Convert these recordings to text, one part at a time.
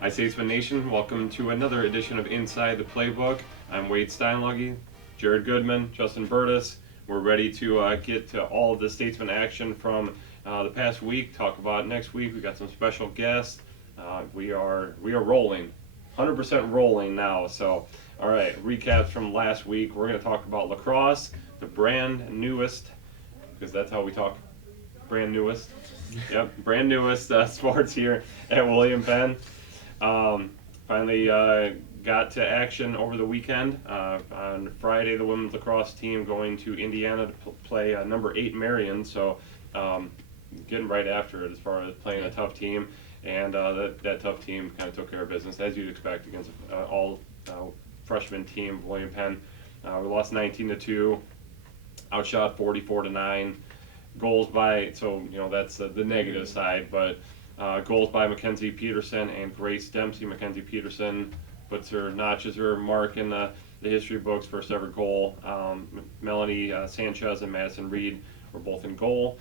Hi, Statesmen Nation. Welcome to another edition of Inside the Playbook. I'm Wade Steinluggy, Jared Goodman, Justin Burtis. We're ready to get to all of the Statesman action from the past week. Talk about next week. We got some special guests. We are rolling, 100% rolling now. So, all right, recaps from last week. We're going to talk about lacrosse, the brand newest, because that's how we talk. Brand newest. Yep, brand newest sports here at William Penn. Finally got to action over the weekend. On Friday, the women's lacrosse team going to Indiana to play number 8 Marion. So getting right after it as far as playing a tough team. And that tough team kind of took care of business, as you'd expect, against all freshman team of William Penn. We lost 19-2, outshot 44-9. Goals by, so that's the negative side, but goals by Mackenzie Peterson and Grace Dempsey. Mackenzie Peterson notches her mark in the history books, first ever goal. Melanie Sanchez and Madison Reed were both in goal.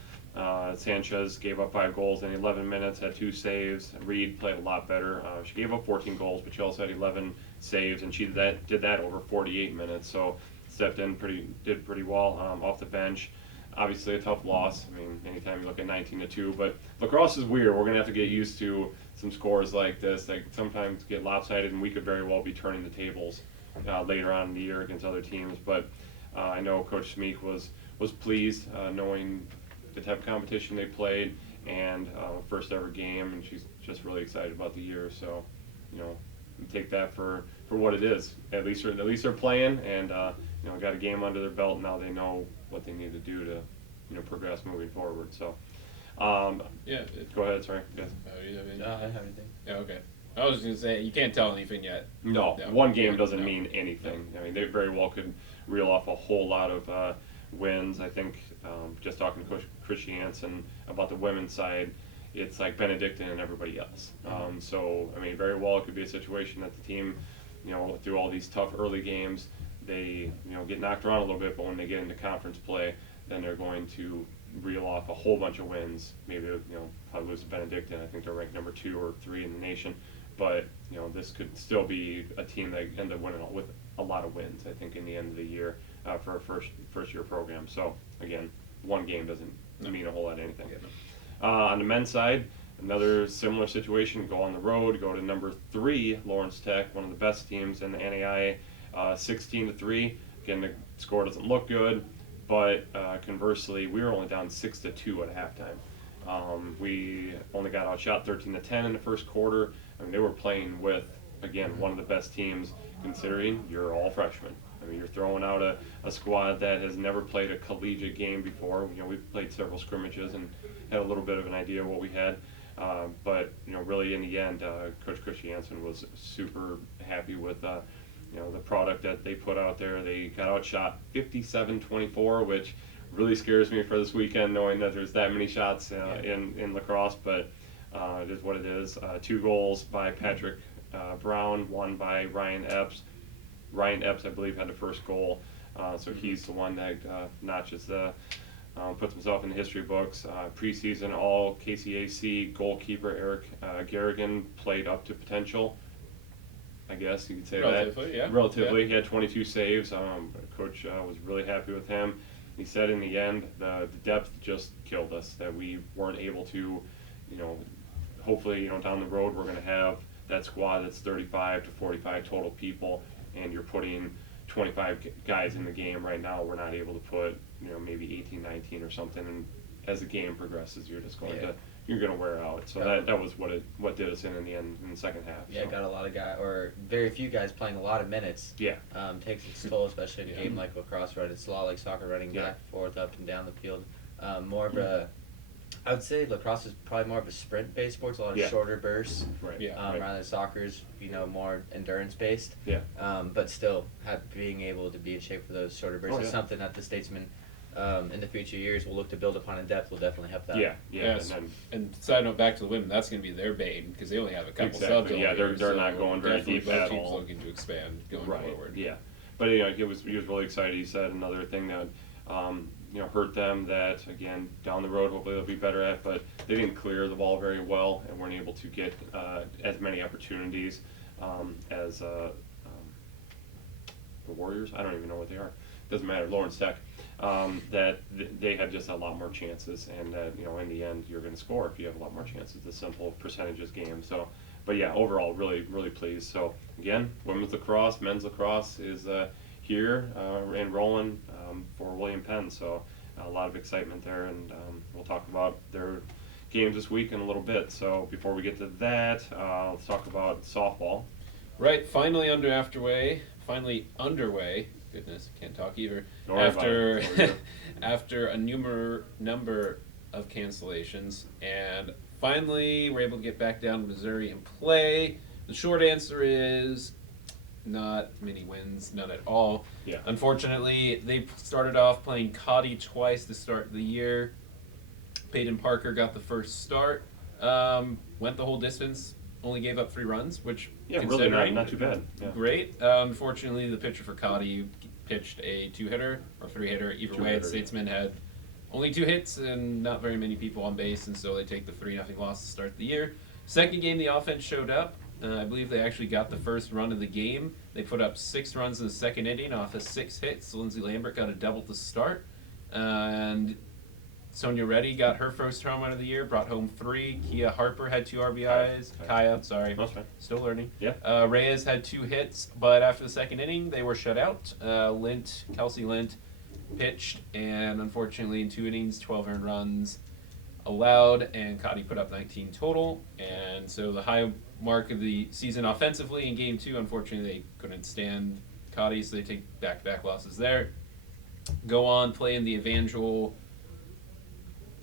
Sanchez gave up 5 goals in 11 minutes, had 2 saves. Reed played a lot better. She gave up 14 goals, but she also had 11 saves, and she did that over 48 minutes. So stepped in did pretty well off the bench. Obviously a tough loss. I mean, anytime you look at 19-2, but lacrosse is weird. We're gonna have to get used to some scores like this. Like sometimes get lopsided, and we could very well be turning the tables later on in the year against other teams. But I know Coach Smeek was pleased knowing the type of competition they played and first ever game, and she's just really excited about the year. So, take that for what it is. At least they're playing, and got a game under their belt. Now they know what they need to do to progress moving forward. So yeah. Go ahead. Sorry. Yes. You have anything? No, I don't have anything. Yeah, okay. I was just gonna say you can't tell anything yet. No, one game doesn't mean anything. I mean, they very well could reel off a whole lot of wins. I think just talking to Coach Chris Jansen about the women's side, it's like Benedictine and everybody else. So I mean, very well it could be a situation that the team, through all these tough early games, they get knocked around a little bit, but when they get into conference play, then they're going to reel off a whole bunch of wins. Maybe probably lose to Benedictine. I think they're ranked number 2 or 3 in the nation, but this could still be a team that end up winning with a lot of wins. I think in the end of the year for a first year program. So again, one game doesn't mean a whole lot of anything. On the men's side, another similar situation. Go on the road, go to number 3 Lawrence Tech, one of the best teams in the NAIA. 16-3. Again, the score doesn't look good, but conversely, we were only down 6-2 at halftime. We only got outshot 13-10 in the first quarter. I mean, they were playing with, again, one of the best teams, considering you're all freshmen. I mean, you're throwing out a squad that has never played a collegiate game before. We've played several scrimmages and had a little bit of an idea of what we had. But really in the end, Coach Chris Jansen was super happy with the product that they put out there. They got outshot 57-24, which really scares me for this weekend, knowing that there's that many shots in lacrosse, but it is what it is. 2 goals by Patrick Brown, 1 by Ryan Epps. Ryan Epps, I believe, had the first goal, so he's the one that puts himself in the history books. Preseason all KCAC goalkeeper Eric Garrigan played up to potential. I guess you could say Relatively, that. Yeah. Relatively, He had 22 saves. Coach was really happy with him. He said in the end, the depth just killed us, that we weren't able to, hopefully, down the road we're going to have that squad that's 35 to 45 total people, and you're putting 25 guys in the game right now. We're not able to put, maybe 18, 19 or something, and as the game progresses, you're just going to wear out. So that was what did us in the end in the second half. Yeah, so. Got a lot of guys, or very few guys playing a lot of minutes. Yeah. Takes its toll, especially in a game like lacrosse, right? It's a lot like soccer, running back and forth, up and down the field. More of I would say lacrosse is probably more of a sprint-based sport, a lot of shorter bursts. Right. Rather than soccer's, more endurance-based. Yeah. But still, being able to be in shape for those shorter bursts is something that the Statesmen in the future years will look to build upon in depth. Will definitely help that. Yeah. And side note, back to the women, that's going to be their bane because they only have a couple subs. Yeah, they're not going very deep at all. Looking to expand going forward. Yeah, but he was really excited. He said another thing that hurt them. That again down the road, hopefully they'll be better at. But they didn't clear the ball very well and weren't able to get as many opportunities as the Warriors. I don't even know what they are. Doesn't matter. Lawrence Tech. They had just a lot more chances, and in the end, you're going to score if you have a lot more chances. It's a simple percentages game. So, but yeah, overall, really, really pleased. So again, women's lacrosse, men's lacrosse is here and rolling for William Penn. So a lot of excitement there, and we'll talk about their games this week in a little bit. So before we get to that, let's talk about softball. Right, finally underway. Goodness, can't talk either. After a number of cancellations, and finally we're able to get back down to Missouri and play. The short answer is not many wins, none at all. Yeah. Unfortunately, they started off playing Cotty twice to start the year. Peyton Parker got the first start, went the whole distance, only gave up 3 runs, which really not too bad. Yeah. Great. Unfortunately, the pitcher for Cotty pitched a 2-hitter or 3-hitter. Either way, Statesmen had only 2 hits and not very many people on base, and so they take the 3-0 loss to start the year. Second game, the offense showed up. I believe they actually got the first run of the game. They put up 6 runs in the second inning off of 6 hits. Lindsay Lambert got a double to start, and Sonia Reddy got her first home run of the year, brought home 3. Kia Harper had 2 RBIs. Kaya, sorry. That's fine. Still learning. Yeah. Reyes had 2 hits, but after the second inning, they were shut out. Kelsey Lint pitched, and unfortunately in 2 innings, 12 earned runs allowed, and Cotty put up 19 total. And so the high mark of the season offensively in Game 2, unfortunately they couldn't stand Cotty, so they take back-to-back losses there. Go on, play in the Evangel...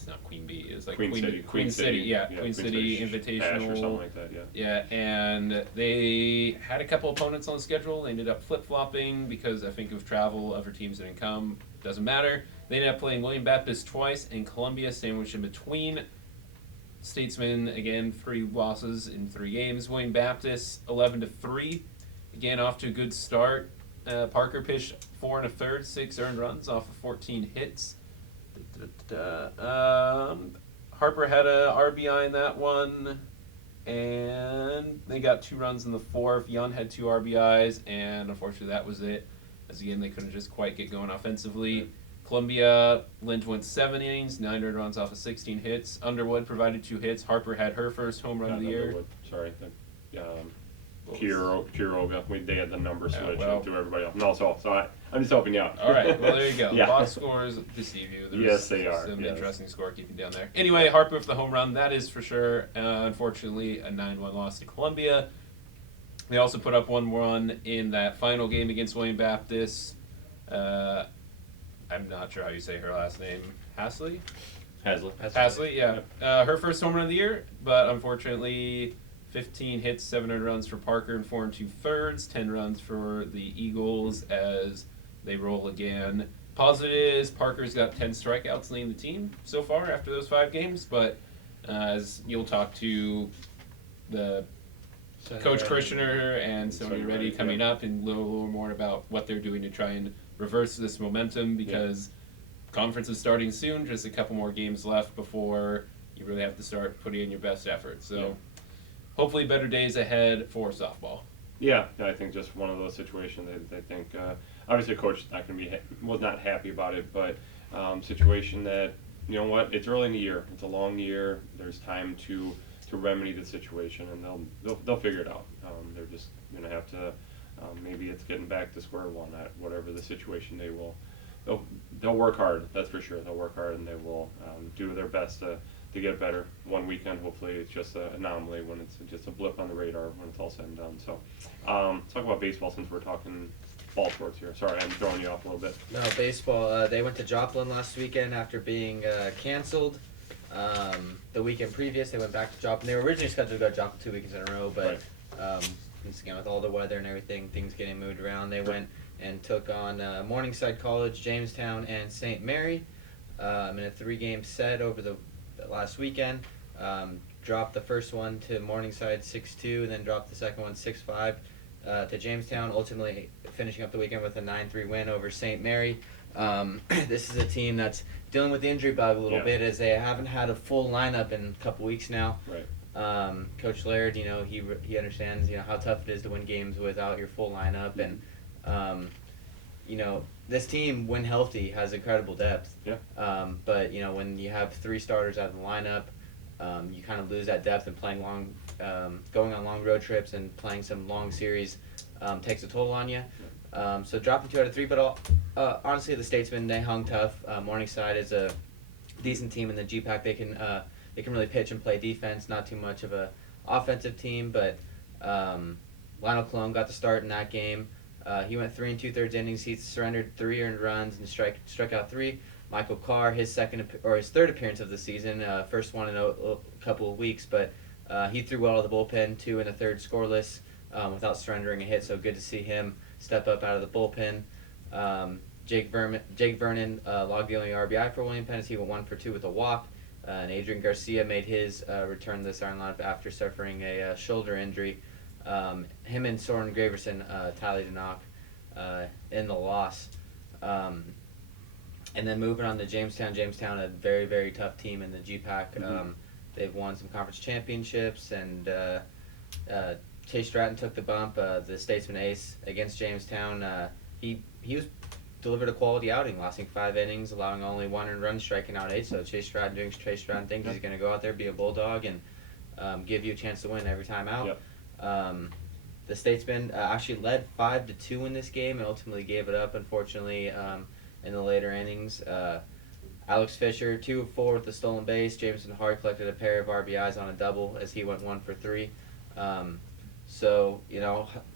not Queen Bee, it's like Queen City, Queen City Invitational or something like that, yeah, and they had a couple opponents on the schedule. They ended up flip-flopping because I think of travel, other teams didn't come, doesn't matter. They ended up playing William Baptist twice and Columbia sandwiched in between. Statesmen, again, 3 losses in 3 games. William Baptist 11-3, again off to a good start. Parker pitched 4 1/3, 6 earned runs off of 14 hits. Harper had a RBI in that one, and they got 2 runs in the 4th. Young had 2 RBIs, and unfortunately that was it, as again they couldn't just quite get going offensively. Columbia, Lynch went 7 innings, 9 earned runs off of 16 hits. Underwood provided 2 hits. Harper had her first home run of the year. Underwood, sorry. Quiroga, they had the number switch to everybody else. No, so I'm just helping you out. All right, well there you go. Yeah. Box scores deceive you. There's yes, they are. Some interesting scorekeeping down there. Anyway, Harper with the home run, that is for sure. Unfortunately, a 9-1 loss to Columbia. They also put up 1 run in that final game against William Baptist. I'm not sure how you say her last name. Hasley, yeah. Her first home run of the year, but unfortunately 15 hits, 7 earned runs for Parker and 4 2/3, 10 runs for the Eagles as they roll again. Positive is Parker's got 10 strikeouts leading the team so far after those 5 games, but as you'll talk to the Coach Christner and Sonia Reddy coming up and a little more about what they're doing to try and reverse this momentum, because conference is starting soon, just a couple more games left before you really have to start putting in your best effort. So hopefully better days ahead for softball. Yeah, I think just one of those situations. They think obviously coach was not happy about it, but situation that it's early in the year, it's a long year. There's time to remedy the situation, and they'll figure it out. They're just gonna have to. Maybe it's getting back to square one at whatever the situation. They'll work hard. That's for sure. They'll work hard, and they will do their best to get better. One weekend, hopefully, it's just an anomaly when it's just a blip on the radar when it's all said and done. So, let's talk about baseball since we're talking fall sports here. Sorry, I'm throwing you off a little bit. No, baseball. They went to Joplin last weekend after being canceled. The weekend previous, they went back to Joplin. They were originally scheduled to go to Joplin 2 weekends in a row, but again, with all the weather and everything, things getting moved around, they went and took on Morningside College, Jamestown, and St. Mary in a 3-game set over the last weekend. Dropped the first one to Morningside 6-2, and then dropped the second one 6-5 to Jamestown, ultimately finishing up the weekend with a 9-3 win over St. Mary. This is a team that's dealing with the injury bug a little Yeah. bit, as they haven't had a full lineup in a couple weeks now. Right. Coach Laird, he understands how tough it is to win games without your full lineup, and this team, when healthy, has incredible depth. Yeah. But when you have 3 starters out of the lineup, you kind of lose that depth, and playing going on long road trips and playing some long series takes a toll on you. So dropping 2 out of 3, but honestly, the Statesmen, they hung tough. Morningside is a decent team in the GPAC. They can really pitch and play defense. Not too much of a offensive team, but Lionel Cologne got the start in that game. He went 3 2/3 innings. He surrendered 3 earned runs and struck out 3. Michael Carr, his third appearance of the season, first one in a couple of weeks, but he threw well out of the bullpen, 2 1/3 scoreless, without surrendering a hit. So good to see him step up out of the bullpen. Jake Vernon logged the only RBI for William Penn, as he went 1 for 2 with a walk. And Adrian Garcia made his return to the starting lineup after suffering a shoulder injury. Him and Soren Graverson tallied a knock in the loss. And then moving on to Jamestown. Jamestown, a very, very tough team in the GPAC. Mm-hmm. They've won some conference championships, and Chase Stratton took the bump, the Statesman ace, against Jamestown. He was delivered a quality outing, lasting 5 innings, allowing only 1 earned run, striking out 8. So Chase Stratton doing Chase Stratton things. He's going to go out there, be a bulldog, and give you a chance to win every time out. Yep. The Statesmen actually led 5-2 in this game and ultimately gave it up, unfortunately, in the later innings. Alex Fisher, 2 of 4 with the stolen base. Jameson Hart collected a pair of RBIs on a double, as he went 1 for 3. So,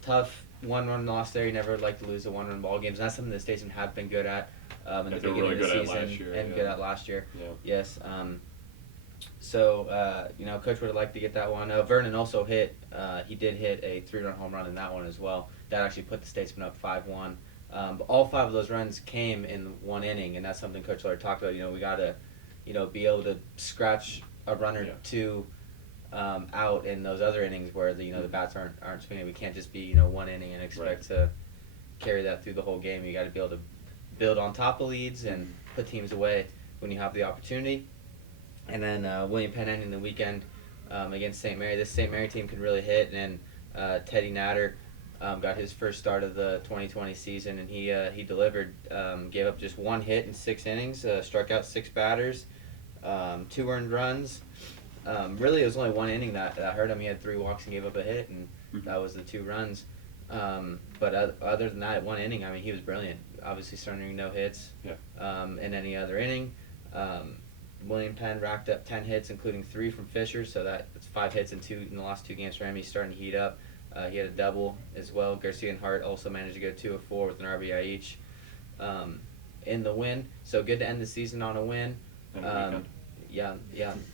tough 1-run loss there. You never like to lose the 1-run ball games. And that's something the Statesmen have been good at in the beginning really of the good at season, last year, and good at last year. Yeah. Yes. So, Coach would have liked to get that one. Vernon also he did hit a 3-run home run in that one as well. That actually put the Statesmen up 5-1. But all 5 of those runs came in 1 inning, and that's something Coach Laird talked about. We got to, be able to scratch a run or 2 out in those other innings where the bats aren't swinging. We can't just be 1 inning and expect to carry that through the whole game. You got to be able to build on top of leads and put teams away when you have the opportunity. And then William Penn ending the weekend against St. Mary. This St. Mary team can really hit, and Teddy Natter got his first start of the 2020 season, and he delivered. Gave up just 1 hit in 6 innings, struck out 6 batters, 2 earned runs. Really, it was only 1 inning that hurt him. He had 3 walks and gave up a hit, and that was the 2 runs. But other than that, 1 inning, he was brilliant. Obviously, surrendering no hits in any other inning. William Penn racked up 10 hits, including 3 from Fisher, so that's 5 hits in the last 2 games for him. He's starting to heat up. He had a double as well. Garcia and Hart also managed to go 2 of 4 with an RBI each in the win. So good to end the season on a win. Yeah.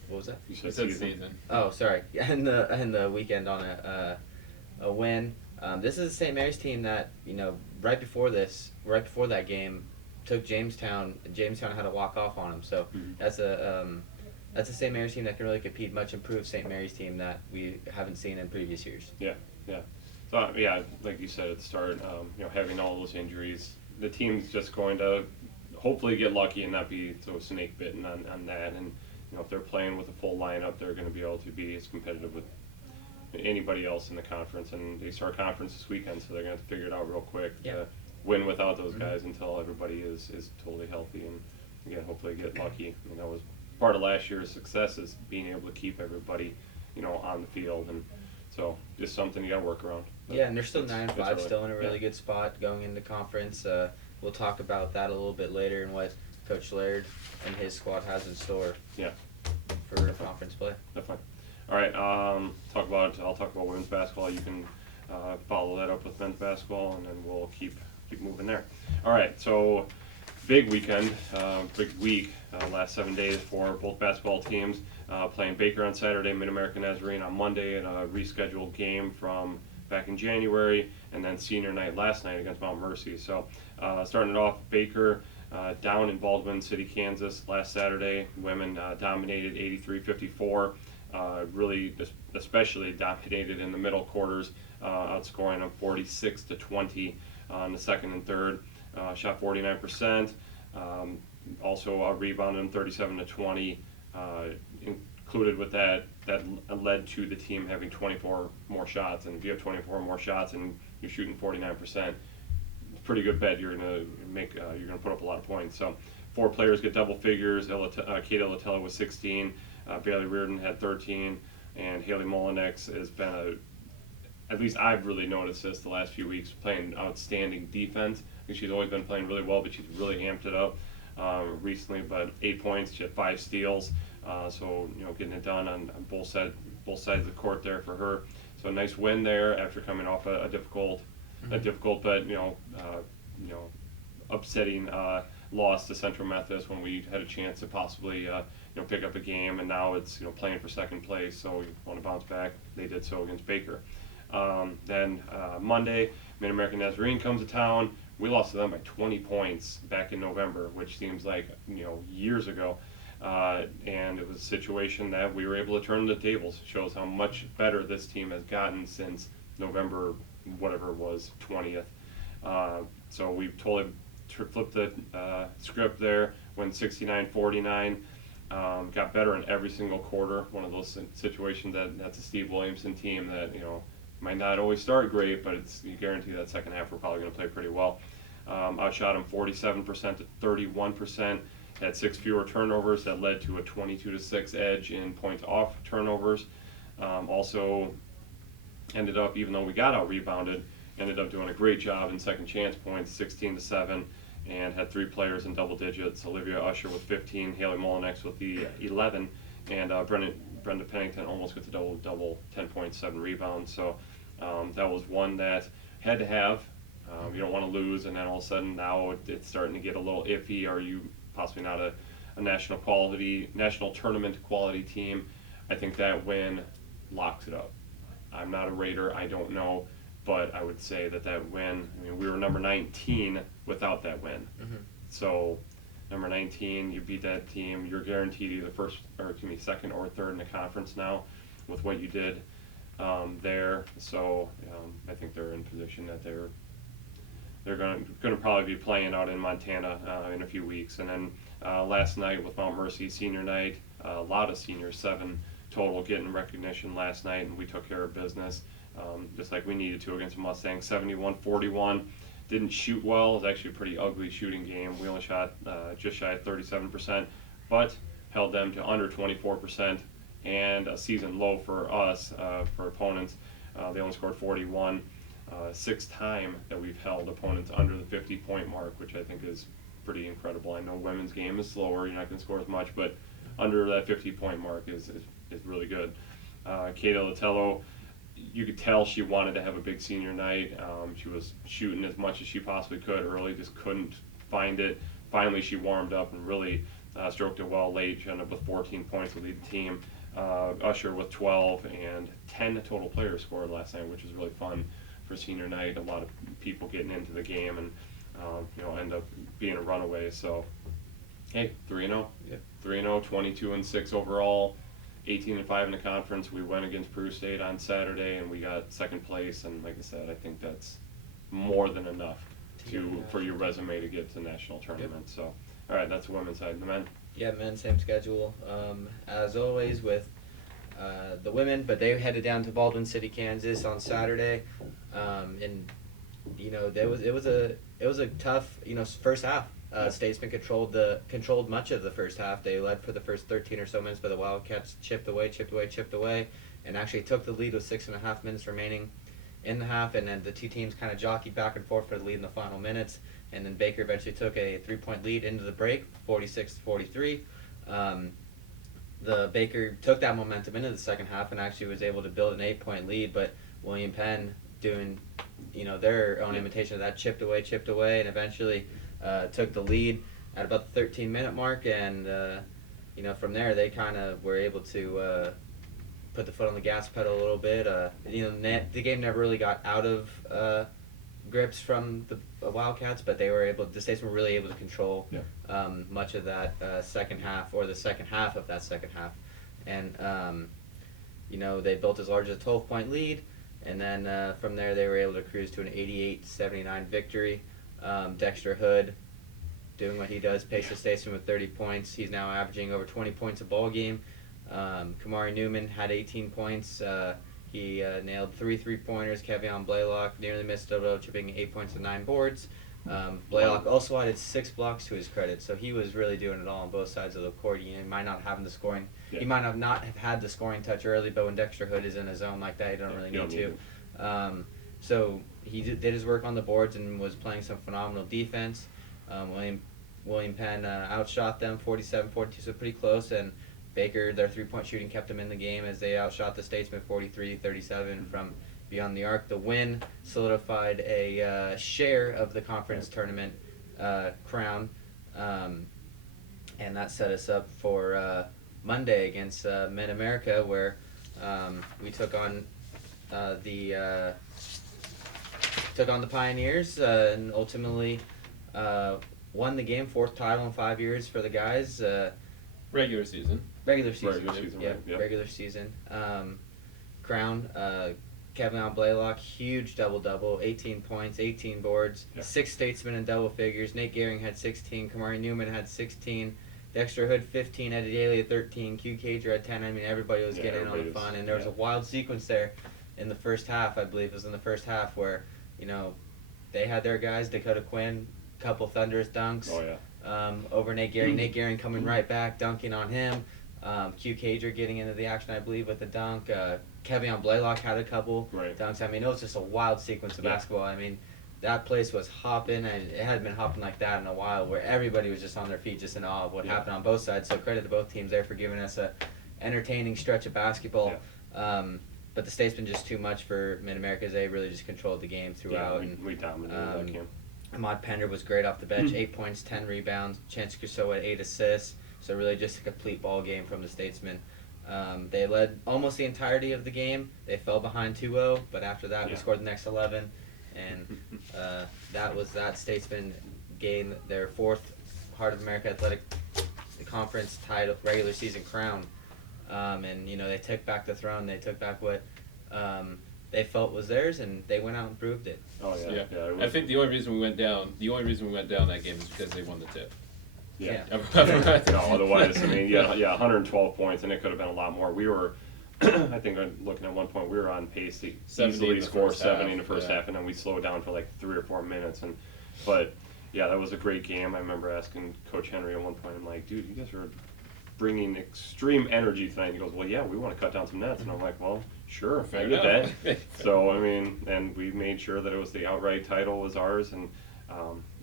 What was that? You said season. Oh, sorry. And the weekend on a win. This is the St. Mary's team that right before that game, took Jamestown. Jamestown had a walk off on them. So that's a St. Mary's team that can really compete. Much improved St. Mary's team that we haven't seen in previous years. Yeah. So like you said at the start, having all those injuries, the team's just going to hopefully get lucky and not be so snake bitten on that. And if they're playing with a full lineup, they're going to be able to be as competitive with anybody else in the conference. And they start conference this weekend, so they're going to have to figure it out real quick to win without those guys until everybody is totally healthy. And again, hopefully get lucky. That was part of last year's success, is being able to keep everybody on the field. And so just something you got to work around. But and they're still 9-5, still in a really yeah. good spot going into conference. We'll talk about that a little bit later and what Coach Laird and his squad has in store. Yeah. For conference play. Definitely. All right. I'll talk about women's basketball. You can follow that up with men's basketball, and then we'll keep moving there. All right. So big weekend, big week. Last 7 days for both basketball teams. Playing Baker on Saturday, Mid-American Nazarene on Monday, and a rescheduled game from back in January, and then senior night last night against Mount Mercy. So starting it off, Baker down in Baldwin City, Kansas last Saturday. Women dominated 83-54. Really, especially dominated in the middle quarters, outscoring them 46-20 on the second and third. Shot 49%. Also a rebound in 37-20. Included with that led to the team having 24 more shots. And if you have 24 more shots and you're shooting 49%, pretty good bet you're gonna put up a lot of points. So 4 players get double figures. Kate Ilatello was 16, Bailey Reardon had 13, and Haley Molinex has been at least I've really noticed this the last few weeks, playing outstanding defense. I think she's always been playing really well, but she's really amped it up recently. But 8 points, she had 5 steals, so getting it done on both sides of the court there for her. So a nice win there after coming off a difficult but upsetting loss to Central Methodist when we had a chance to possibly pick up a game, and now it's playing for second place, so we want to bounce back. They did so against Baker. Then Monday, Mid-American Nazarene comes to town. We lost to them by 20 points back in November, which seems like years ago. And it was a situation that we were able to turn the tables. It shows how much better this team has gotten since November, whatever it was, 20th. So we totally flipped the script there, went 69-49. Got better in every single quarter. One of those situations that's a Steve Williamson team that might not always start great, but you guarantee that second half we're probably going to play pretty well. Outshot them 47% to 31%. Had 6 fewer turnovers. That led to a 22-6 edge in points off turnovers. Also ended up, even though we got out rebounded, ended up doing a great job in second chance points, 16-7, and had 3 players in double digits. Olivia Usher with 15, Haley Molinex with the 11, and Brenda Pennington almost with the double, 10 points, 7 rebounds. So that was one that had to have. You don't want to lose, and then all of a sudden now it's starting to get a little iffy. Are you possibly not a national tournament quality team? I think that win locks it up. I'm not a Raider, I don't know, but I would say that win, we were number 19 without that win. Mm-hmm. So number 19, you beat that team, you're guaranteed either second or third in the conference now with what you did there. So I think they're in position that they're going to probably be playing out in Montana in a few weeks. And then last night with Mount Mercy senior night, a lot of seniors, 7 total, getting recognition last night, and we took care of business just like we needed to against Mustang. 71-41. Didn't shoot well. It was actually a pretty ugly shooting game. We only shot just shy of 37%, but held them to under 24%, and a season low for us, for opponents. They only scored 41. 6th time that we've held opponents under the 50-point mark, which I think is pretty incredible. I know women's game is slower, you're not going to score as much, but under that 50-point mark is really good. Kate Ilatello, you could tell she wanted to have a big senior night. She was shooting as much as she possibly could early, just couldn't find it. Finally, she warmed up and really stroked it well late. She ended up with 14 points to lead the team. Usher with 12, and 10 total players scored last night, which is really fun for senior night. A lot of people getting into the game and end up being a runaway. So hey, 3-0. Yep. 3-0, 22-6 overall, 18-5 in the conference. We went against Peru State on Saturday and we got second place, and like I said, I think that's more than enough for your resume to get to the national tournament. Yep. So all right, that's the women's side. The men? Yeah, men, same schedule as always with the women, but they headed down to Baldwin City, Kansas on Saturday, and it was a tough first half. Statesmen controlled much of the first half. They led for the first 13 or so minutes, but the Wildcats chipped away, and actually took the lead with 6.5 minutes remaining in the half, and then the two teams kind of jockeyed back and forth for the lead in the final minutes, and then Baker eventually took a 3-point lead into the break, 46-43. The Baker took that momentum into the second half and actually was able to build an 8-point lead, but William Penn doing their own imitation of that, chipped away, and eventually took the lead at about the 13-minute mark, and from there they kind of were able to put the foot on the gas pedal a little bit. The game never really got out of grips from the Wildcats, but the States were really able to control much of that second half, or the second half of that second half, and they built as large as a 12-point lead, and then from there they were able to cruise to an 88-79 victory. Dexter Hood doing what he does, pace the Statesman with 30 points. He's now averaging over 20 points a ball game. Kamari Newman had 18 points. He nailed 3 3-pointers. Kevion Blaylock nearly missed double, chipping 8 points and 9 boards. Blaylock also added 6 blocks to his credit, so he was really doing it all on both sides of the court. He might not have the scoring. Yeah. He might have not have had the scoring touch early, but when Dexter Hood is in a zone like that, you don't really need to. So he did his work on the boards and was playing some phenomenal defense. William Penn outshot them 47-42, so pretty close, and Baker, their three-point shooting kept them in the game as they outshot the Statesmen 43-37 from beyond the arc. The win solidified a share of the conference tournament crown, and that set us up for Monday against Mid-America, where we took on the Pioneers and ultimately won the game, 4th title in 5 years for the guys. Regular season. Regular season, right, yeah. regular season. Crown, Kevion Blaylock, huge double-double, 18 points, 18 boards, 6 Statesmen in double figures. Nate Gehring had 16, Kamari Newman had 16, Dexter Hood 15, Eddie Daly at 13, Q Cager had 10. I mean, everybody was getting in on the fun, and there was a wild sequence there in the first half, I believe it was in the first half, where, they had their guys, Dakota Quinn, couple thunderous dunks over Nate Gehring. Nate Gehring coming right back, dunking on him. Q Cager getting into the action, I believe, with the dunk. Kevion Blaylock had a couple dunks. I mean, it was just a wild sequence of basketball. I mean, that place was hopping, and it hadn't been hopping like that in a while, where everybody was just on their feet, just in awe of what happened on both sides. So credit to both teams there for giving us a entertaining stretch of basketball. But the Statesmen just too much for Mid-America, as they really just controlled the game throughout. We dominated that game. Ahmad Pender was great off the bench, 8 points, 10 rebounds. Chance Crusoe had 8 assists. So really just a complete ball game from the Statesmen. They led almost the entirety of the game. They fell behind 2-0, but after that we scored the next 11. And that was that. Statesmen gained their 4th Heart of America Athletic Conference title, regular season crown. And, they took back the throne. They took back what they felt was theirs, and they went out and proved it. I think the only reason we went down that game is because they won the tip. No, otherwise, I mean, 112 points, and it could have been a lot more. We were, I think, looking at one point, we were on pace to easily score 70 in the first half, and then we slowed down for like 3 or 4 minutes. But that was a great game. I remember asking Coach Henry at one point, I'm like, dude, you guys are bringing extreme energy tonight. He goes, well, yeah, we want to cut down some nets. And I'm like, well, sure, I get that. So, I mean, and we made sure that it was the outright title was ours, and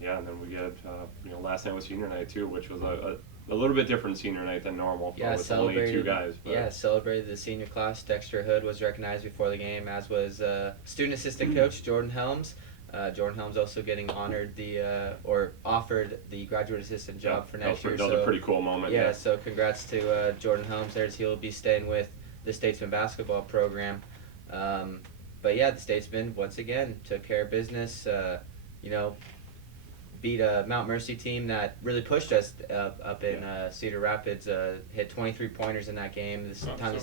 and then we get, last night was senior night too, which was a little bit different senior night than normal with only 2 guys. But. Celebrated the senior class. Dexter Hood was recognized before the game, as was student assistant coach Jordan Helms. Jordan Helms also getting honored or offered the graduate assistant job for next year. That was a pretty cool moment. So congrats to Jordan Helms there, as he'll be staying with the Statesman basketball program. But the Statesmen once again took care of business. Beat a Mount Mercy team that really pushed us up in Cedar Rapids. Hit 23 pointers in that game. This time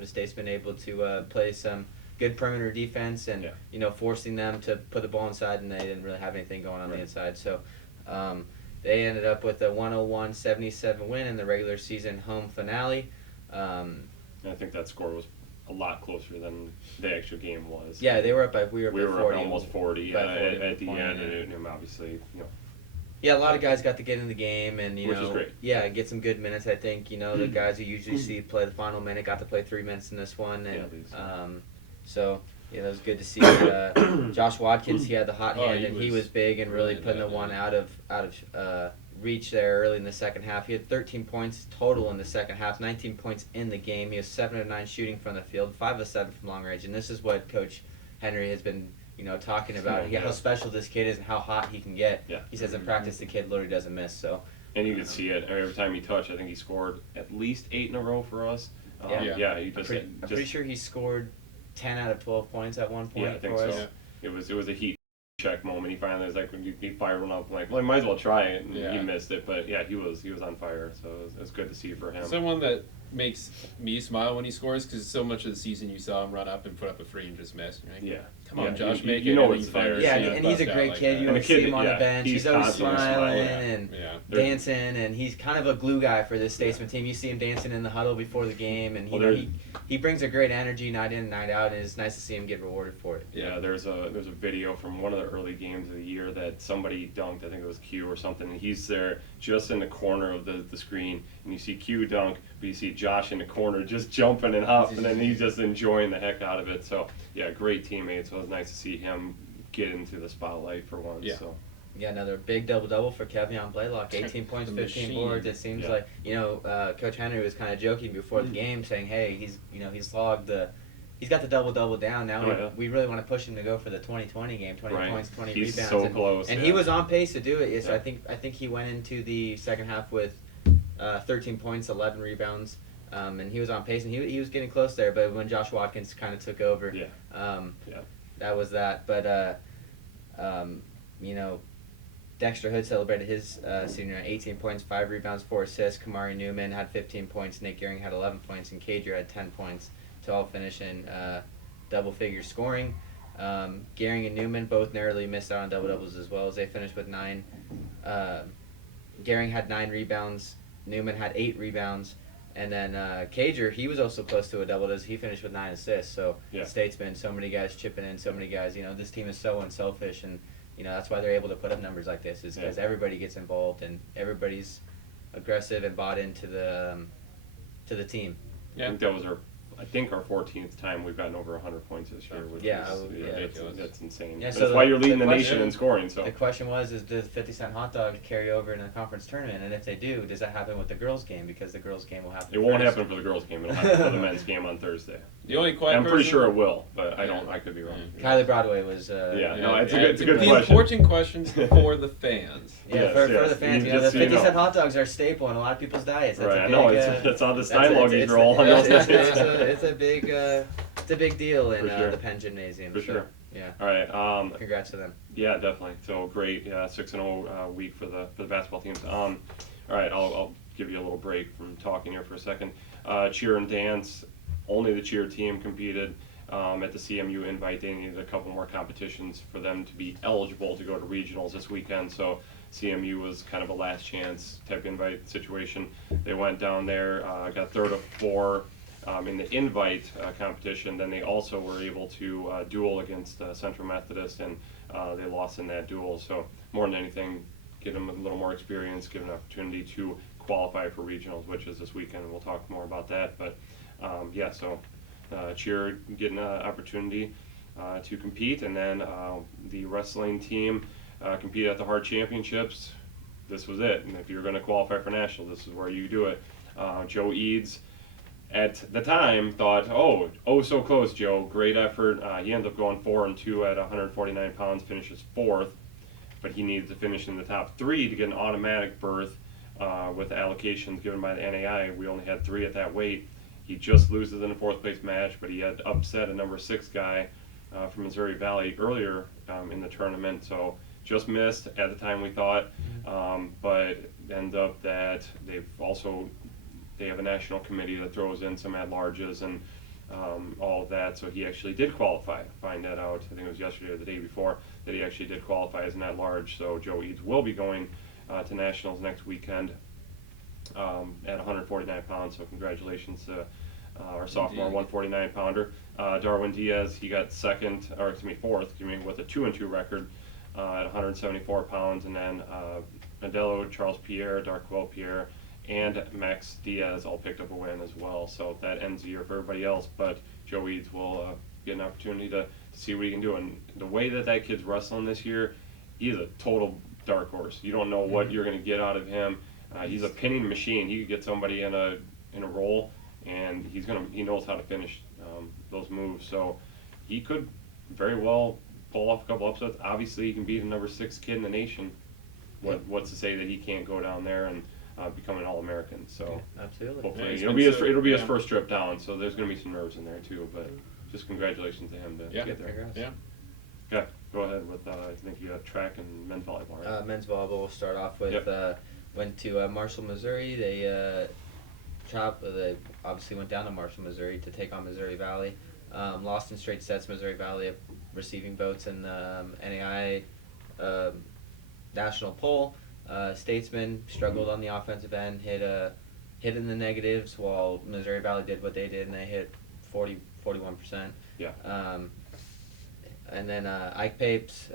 the Statesmen able to play some good perimeter defense and forcing them to put the ball inside, and they didn't really have anything going on the inside. So they ended up with a 101-77 win in the regular season home finale. I think that score was a lot closer than the actual game was. They were up by we were up 40, almost 40 at the end, and obviously a lot of guys got to get in the game, and which is great. Get some good minutes. I think the guys who usually see play the final minute got to play 3 minutes in this one, and so it was good to see. Josh Watkins, he had the hot hand, and he was big and really putting the one out of reach there early in the second half. He had 13 points total in the second half, 19 points in the game. He was 7 of 9 shooting from the field, 5 of 7 from long range, and this is what Coach Henry has been talking about how special this kid is and how hot he can get. He says in practice the kid literally doesn't miss. So and you can see it every time he touched. I think he scored at least 8 in a row for us. He just I'm pretty sure he scored 10 out of 12 points at one point. I think so. It was a heat check comeback moment. He finally was like, when he fired one up, I'm like, well, he might as well try it, and Yeah. he missed it. But yeah, he was on fire, so it was good to see for him. Someone that makes me smile when he scores, because so much of the season you saw him run up and put up a free and just miss. You're like, Yeah. come on, Yeah, Josh, you- make you it. know and it's he there. fires Yeah, it and he's a bust great out kid. like You that. And always the kid, see him on yeah, the bench. he's He's always constantly smiling smiling. and Yeah. dancing, and he's kind of a glue guy for this Statesman team. You see him dancing in the huddle before the game, and Well, he brings a great energy night in, night out, and it's nice to see him get rewarded for it. Yeah, there's a video from one of the early games of the year that somebody dunked. I think it was Q or something, and he's there just in the corner of the screen, and you see Q dunk, but you see Josh in the corner just jumping and hopping, and he's just enjoying the heck out of it. So yeah, great teammate. So it was nice to see him get into the spotlight for once. Yeah. So Yeah, another big double-double for Kevion Blaylock. 18 points, The 15 machine. boards. It seems Yeah. like, Coach Henry was kind of joking before the game, saying, hey, he's got the double-double down. Now Oh, yeah. we really want to push him to go for the 20-20 game, 20 Right. points, 20 He's rebounds. so and, close, And yeah. he was on pace to do it. Yeah, so Yeah. I think he went into the second half with 13 points, 11 rebounds. And he was on pace, and he was getting close there. But when Josh Watkins kind of took over, Yeah. Yeah. that was that. But Dexter Hood celebrated his senior night, 18 points, 5 rebounds, 4 assists. Kamari Newman had 15 points. Nick Gehring had 11 points, and Cager had 10 points to all finish in double-figure scoring. Gehring and Newman both narrowly missed out on double-doubles as well, as they finished with 9. Gehring had 9 rebounds. Newman had 8 rebounds. And then Cager, he was also close to a double as he finished with 9 assists. So Yeah. Statesmen, so many guys chipping in, so many guys. This team is so unselfish, and that's why they're able to put up numbers like this. Is because everybody gets involved and everybody's aggressive and bought into the team. I think that was our 14th time we've gotten over 100 points this year, which Yeah, is ridiculous. that's insane. Yeah, That's so why you're leading the question- nation in scoring. So The question was, does 50-cent hot dog carry over in the conference tournament? And if they do, does that happen with the girls' game? Because the girls' game will happen it won't first. happen for the girls' game. It'll happen for the men's game on Thursday. The only quiet I'm pretty person- sure it will, but I could be wrong. Kylie Broadway was. Yeah. No, Yeah, it's a good the question. important questions for the fans. Yeah, Yes, for yes. the fans, You the just so you 50-cent know. hot dogs are a staple in a lot of people's diets. That's Right, a I big, know, it's how the Steinloggies roll. It's a big deal in For sure. the Penn Gymnasium. For so, sure. Yeah. All right. Congrats to them. Yeah, definitely. So great. 6-0 week for the basketball teams. All right, I'll give you a little break from talking here for a second. Cheer and dance. Only the cheer team competed at the CMU invite. They needed a couple more competitions for them to be eligible to go to regionals this weekend. So CMU was kind of a last chance type invite situation. They went down there, got third of 4 in the invite competition. Then they also were able to duel against Central Methodist, and they lost in that duel. So more than anything, give them a little more experience, give them an opportunity to qualify for regionals, which is this weekend. We'll talk more about that. But so cheer getting an opportunity to compete, and then the wrestling team competed at the Hard Championships. This was it, and if you're going to qualify for national, this is where you do it. Joe Eads, at the time, thought, so close, Joe. Great effort. He ended up going 4-2 at 149 pounds, finishes 4th, but he needed to finish in the top 3 to get an automatic berth with the allocations given by the NAI. We only had 3 at that weight. He just loses in a 4th place match, but he had upset a number 6 guy from Missouri Valley earlier in the tournament, so just missed at the time we thought, but ended up that they have a national committee that throws in some at-larges and all of that, so he actually did qualify. Find that out, I think it was yesterday or the day before, that he actually did qualify as an at-large, so Joe Eads will be going to nationals next weekend at 149 pounds, so congratulations to our sophomore 149 pounder. Darwin Diaz, he got 4th, with a 2-2 record at 174 pounds, and then Modelo, Charles Pierre, Darkwell Pierre, and Max Diaz all picked up a win as well. So that ends the year for everybody else, but Joe Eads will get an opportunity to see what he can do. And the way that kid's wrestling this year, he's a total dark horse. You don't know what you're going to get out of him. He's a pinning machine. He could get somebody in a roll, and he knows how to finish those moves. So he could very well pull off a couple upsets. Obviously, he can beat a number 6 kid in the nation. What's to say that he can't go down there and become an All-American? So Absolutely. hopefully Yeah, it'll be his first trip down. So there's going to be some nerves in there too. But just congratulations to him to get there. Congrats. Yeah. Okay. go ahead with, I think you have track and men's volleyball, right? Men's volleyball we'll start off with. Went to Marshall, Missouri. They they obviously went down to Marshall, Missouri to take on Missouri Valley. Lost in straight sets. Missouri Valley receiving votes in the NAI national poll. Statesmen struggled on the offensive end, hit in the negatives, while Missouri Valley did what they did and they hit 41%. Yeah. And then Ike Papes,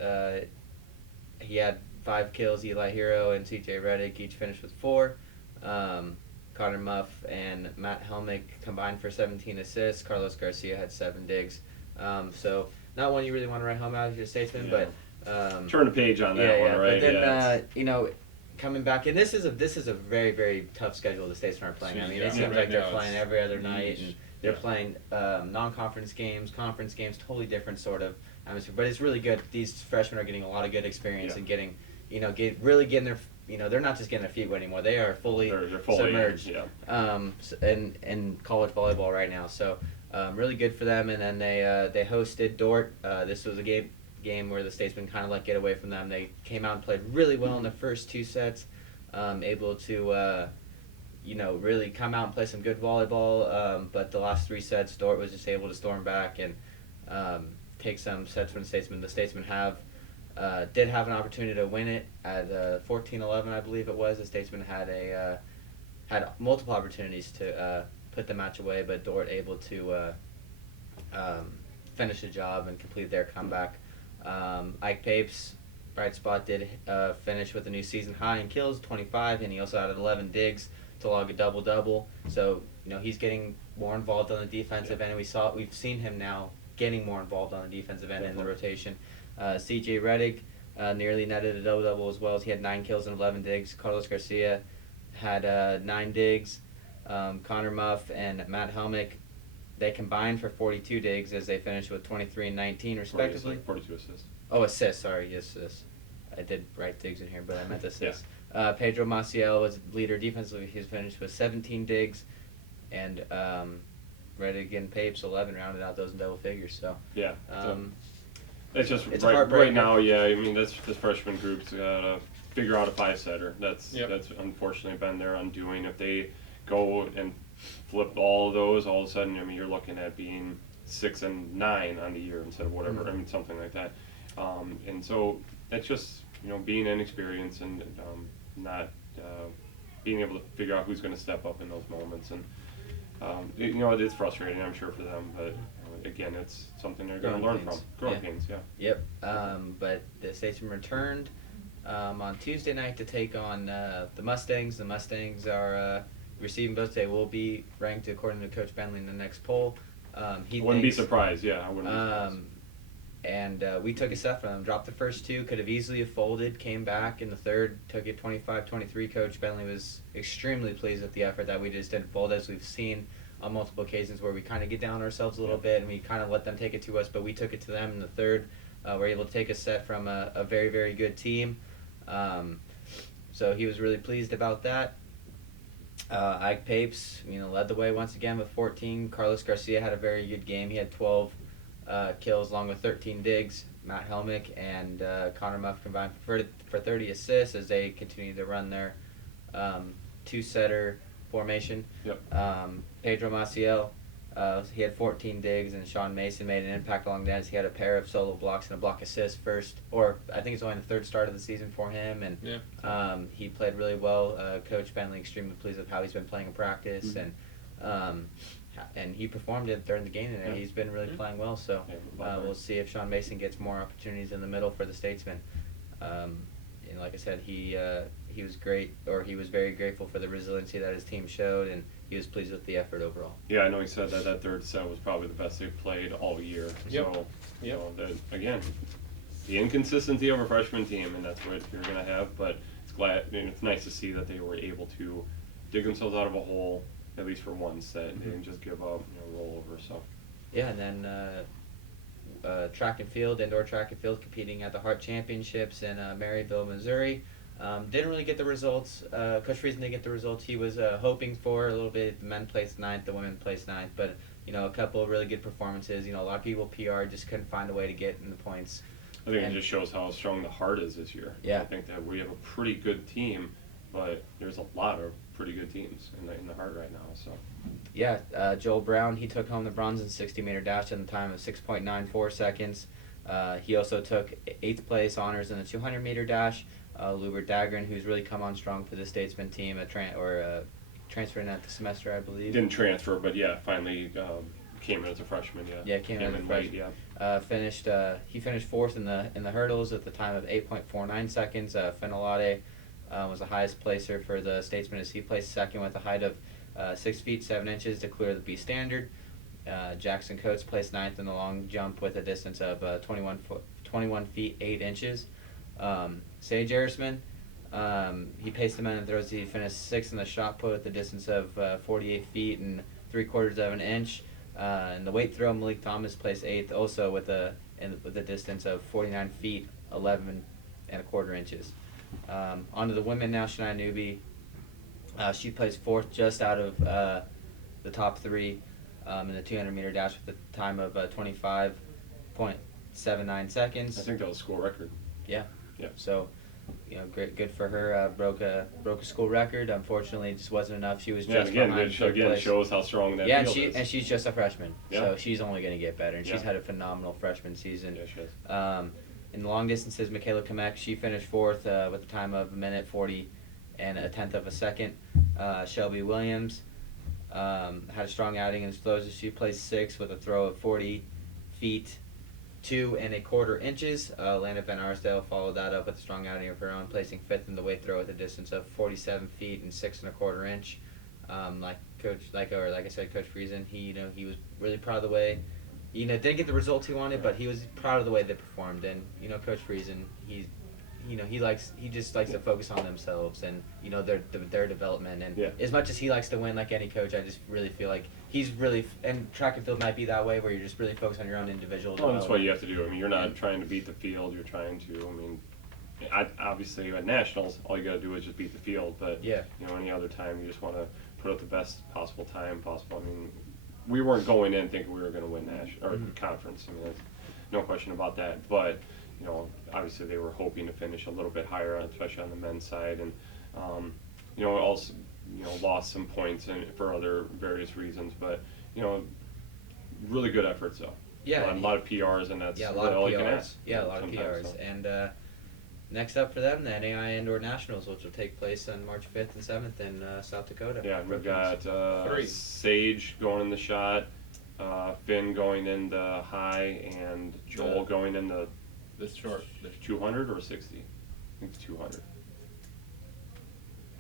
he had 5 kills. Eli Hero and CJ Reddy each finished with 4. Connor Muff and Matt Helmick combined for 17 assists. Carlos Garcia had 7 digs. So not one you really want to write home out of your Statesman, but turn the page on that one, right? But then coming back, and this is a very, very tough schedule the Statesmen are playing. I mean, it seems like they're playing every other night, and they're playing non-conference games, conference games, totally different sort of atmosphere. But it's really good. These freshmen are getting a lot of good experience and getting, really getting their, they're not just getting their feet wet anymore. They are fully submerged in college volleyball right now. So really good for them. And then they hosted Dort. This was a game where the Statesmen kind of let get away from them. They came out and played really well in the first 2 sets, able to really come out and play some good volleyball. But the last 3 sets, Dort was just able to storm back and take some sets from the Statesmen. The Statesmen did have an opportunity to win it at 14-11, I believe it was. The Statesmen had multiple opportunities to put the match away, but Dort able to finish the job and complete their comeback. Ike Papes, bright spot, did finish with a new season high in kills, 25, and he also had 11 digs to log a double-double. So, he's getting more involved on the defensive end, and we've seen him now getting more involved on the defensive end in the rotation. CJ Reddick nearly netted a double-double as well as he had 9 kills and 11 digs. Carlos Garcia had 9 digs. Connor Muff and Matt Helmick, they combined for 42 digs as they finished with 23 and 19 respectively. 42 assists. Oh, assists, sorry, yes, assists. I did write digs in here, but I meant assists. Pedro Maciel was leader defensively. He finished with 17 digs, and Reddick and Papes 11 rounded out those in double figures. So it's just it's right now. Yeah, I mean this freshman group's gotta figure out a 5-setter. That's unfortunately been their undoing. If they go and flip all of those, all of a sudden, I mean, you're looking at being 6 and 9 on the year instead of whatever. I mean, something like that. And so that's just being inexperienced and not being able to figure out who's going to step up in those moments. And it's frustrating, I'm sure, for them. But again, it's something they're going to learn from. Growing pains, Yep. But the Statesmen returned on Tuesday night to take on the Mustangs. The Mustangs are receiving votes. They will be ranked according to Coach Bentley in the next poll. I wouldn't be surprised. I wouldn't be surprised. And we took a set from them. Dropped the first 2, could have easily have folded, came back in the third, took it 25-23. Coach Bentley was extremely pleased with the effort that we just didn't fold, as we've seen on multiple occasions where we kind of get down on ourselves a little bit and we kind of let them take it to us, but we took it to them in the third. We're able to take a set from a very, very good team. So he was really pleased about that. Ike Papes, led the way once again with 14. Carlos Garcia had a very good game. He had 12 kills along with 13 digs. Matt Helmick and Connor Muff combined for 30 assists as they continue to run their 2-setter formation. Pedro Maciel, he had 14 digs, and Sean Mason made an impact along the ends. He had a pair of solo blocks and a block assist first, or I think it's only the 3rd start of the season for him, and he played really well. Coach Bentley extremely pleased with how he's been playing in practice, and he performed it during the game today. He's been really playing well, so we'll see if Sean Mason gets more opportunities in the middle for the Statesmen. And like I said, he was great, or he was very grateful for the resiliency that his team showed, and he was pleased with the effort overall. Yeah, I know he said that 3rd set was probably the best they've played all year. Again, the inconsistency of a freshman team, and that's what you're going to have, but it's nice to see that they were able to dig themselves out of a hole, at least for one set, and they didn't just give up, roll over. So. Yeah, and then track and field, indoor track and field, competing at the Hart Championships in Maryville, Missouri. Didn't really get the results. Coach Friesen didn't get the results he was hoping for a little bit. The men placed 9th, the women placed 9th, but a couple of really good performances. A lot of people PR just couldn't find a way to get in the points. I think it just shows how strong the heart is this year. Yeah. I think that we have a pretty good team, but there's a lot of pretty good teams in the heart right now. So. Yeah, Joel Brown, he took home the bronze in 60-meter dash in the time of 6.94 seconds. He also took 8th place honors in the 200-meter dash. Lubert Dagren, who's really come on strong for the Statesmen team, transferring at the semester, I believe. Didn't transfer, but yeah, finally came in as a freshman. Yeah. Yeah, came in as a freshman. Late, yeah. He finished 4th in the hurdles at the time of 8.49 seconds. Fenelade was the highest placer for the Statesmen as he placed 2nd with a height of 6 feet 7 inches to clear the B standard. Jackson Coates placed 9th in the long jump with a distance of 21 feet 8 inches. Sage Erisman, he paced the men and throws. He finished 6th in the shot put with a distance of 48 feet and 3/4 of an inch. In the weight throw, Malik Thomas placed 8th, also with a distance of 49 feet 11 1/4 inches. On to the women now. Shania Newby, she placed 4th, just out of the top 3 in the 200-meter dash with a time of 25.79 seconds. I think that was school record. Yeah. Yeah. So, good for her. Broke a school record. Unfortunately, it just wasn't enough. She was just behind it place. shows how strong that field is. And she's just a freshman, Yeah. so she's only going to get better. And she's Yeah. had a phenomenal freshman season. Yeah, she has. In the long distances, Michaela Kamek, she finished 4th with a time of 1:40 and a 1/10 of a second. Shelby Williams had a strong outing in explosives. She placed 6th with a throw of 40 feet 2 1/4 inches. Lana Van Arsdale followed that up with a strong outing of her own, placing 5th in the weight throw with a distance of 47 feet and 6 1/4 inch. Like I said, Coach Friesen, he was really proud of the way. Didn't get the results he wanted, but he was proud of the way they performed. And Coach Friesen, he just likes to focus on themselves and their development. And yeah. as much as he likes to win, like any coach, I just really feel like he's really, and track and field might be that way, where you're just really focused on your own individual development. That's what you have to do. I mean, you're not trying to beat the field. You're trying to. I mean, obviously at nationals, all you got to do is just beat the field. But yeah. Any other time, you just want to put out the best possible time possible. I mean, we weren't going in thinking we were going to win national or conference. I mean, there's no question about that. But obviously they were hoping to finish a little bit higher, especially on the men's side, and also lost some points for other various reasons. But really good efforts though. Yeah, a lot of PRs, and that's a lot all of you can PRs. ask. Yeah, a lot of PRs. So. And next up for them, the NAI Indoor Nationals, which will take place on March 5th and 7th in South Dakota. Yeah, we've got 3. Sage going in the shot, Finn going in the high, and Joel going in the short. 200 or 60? I think it's 200.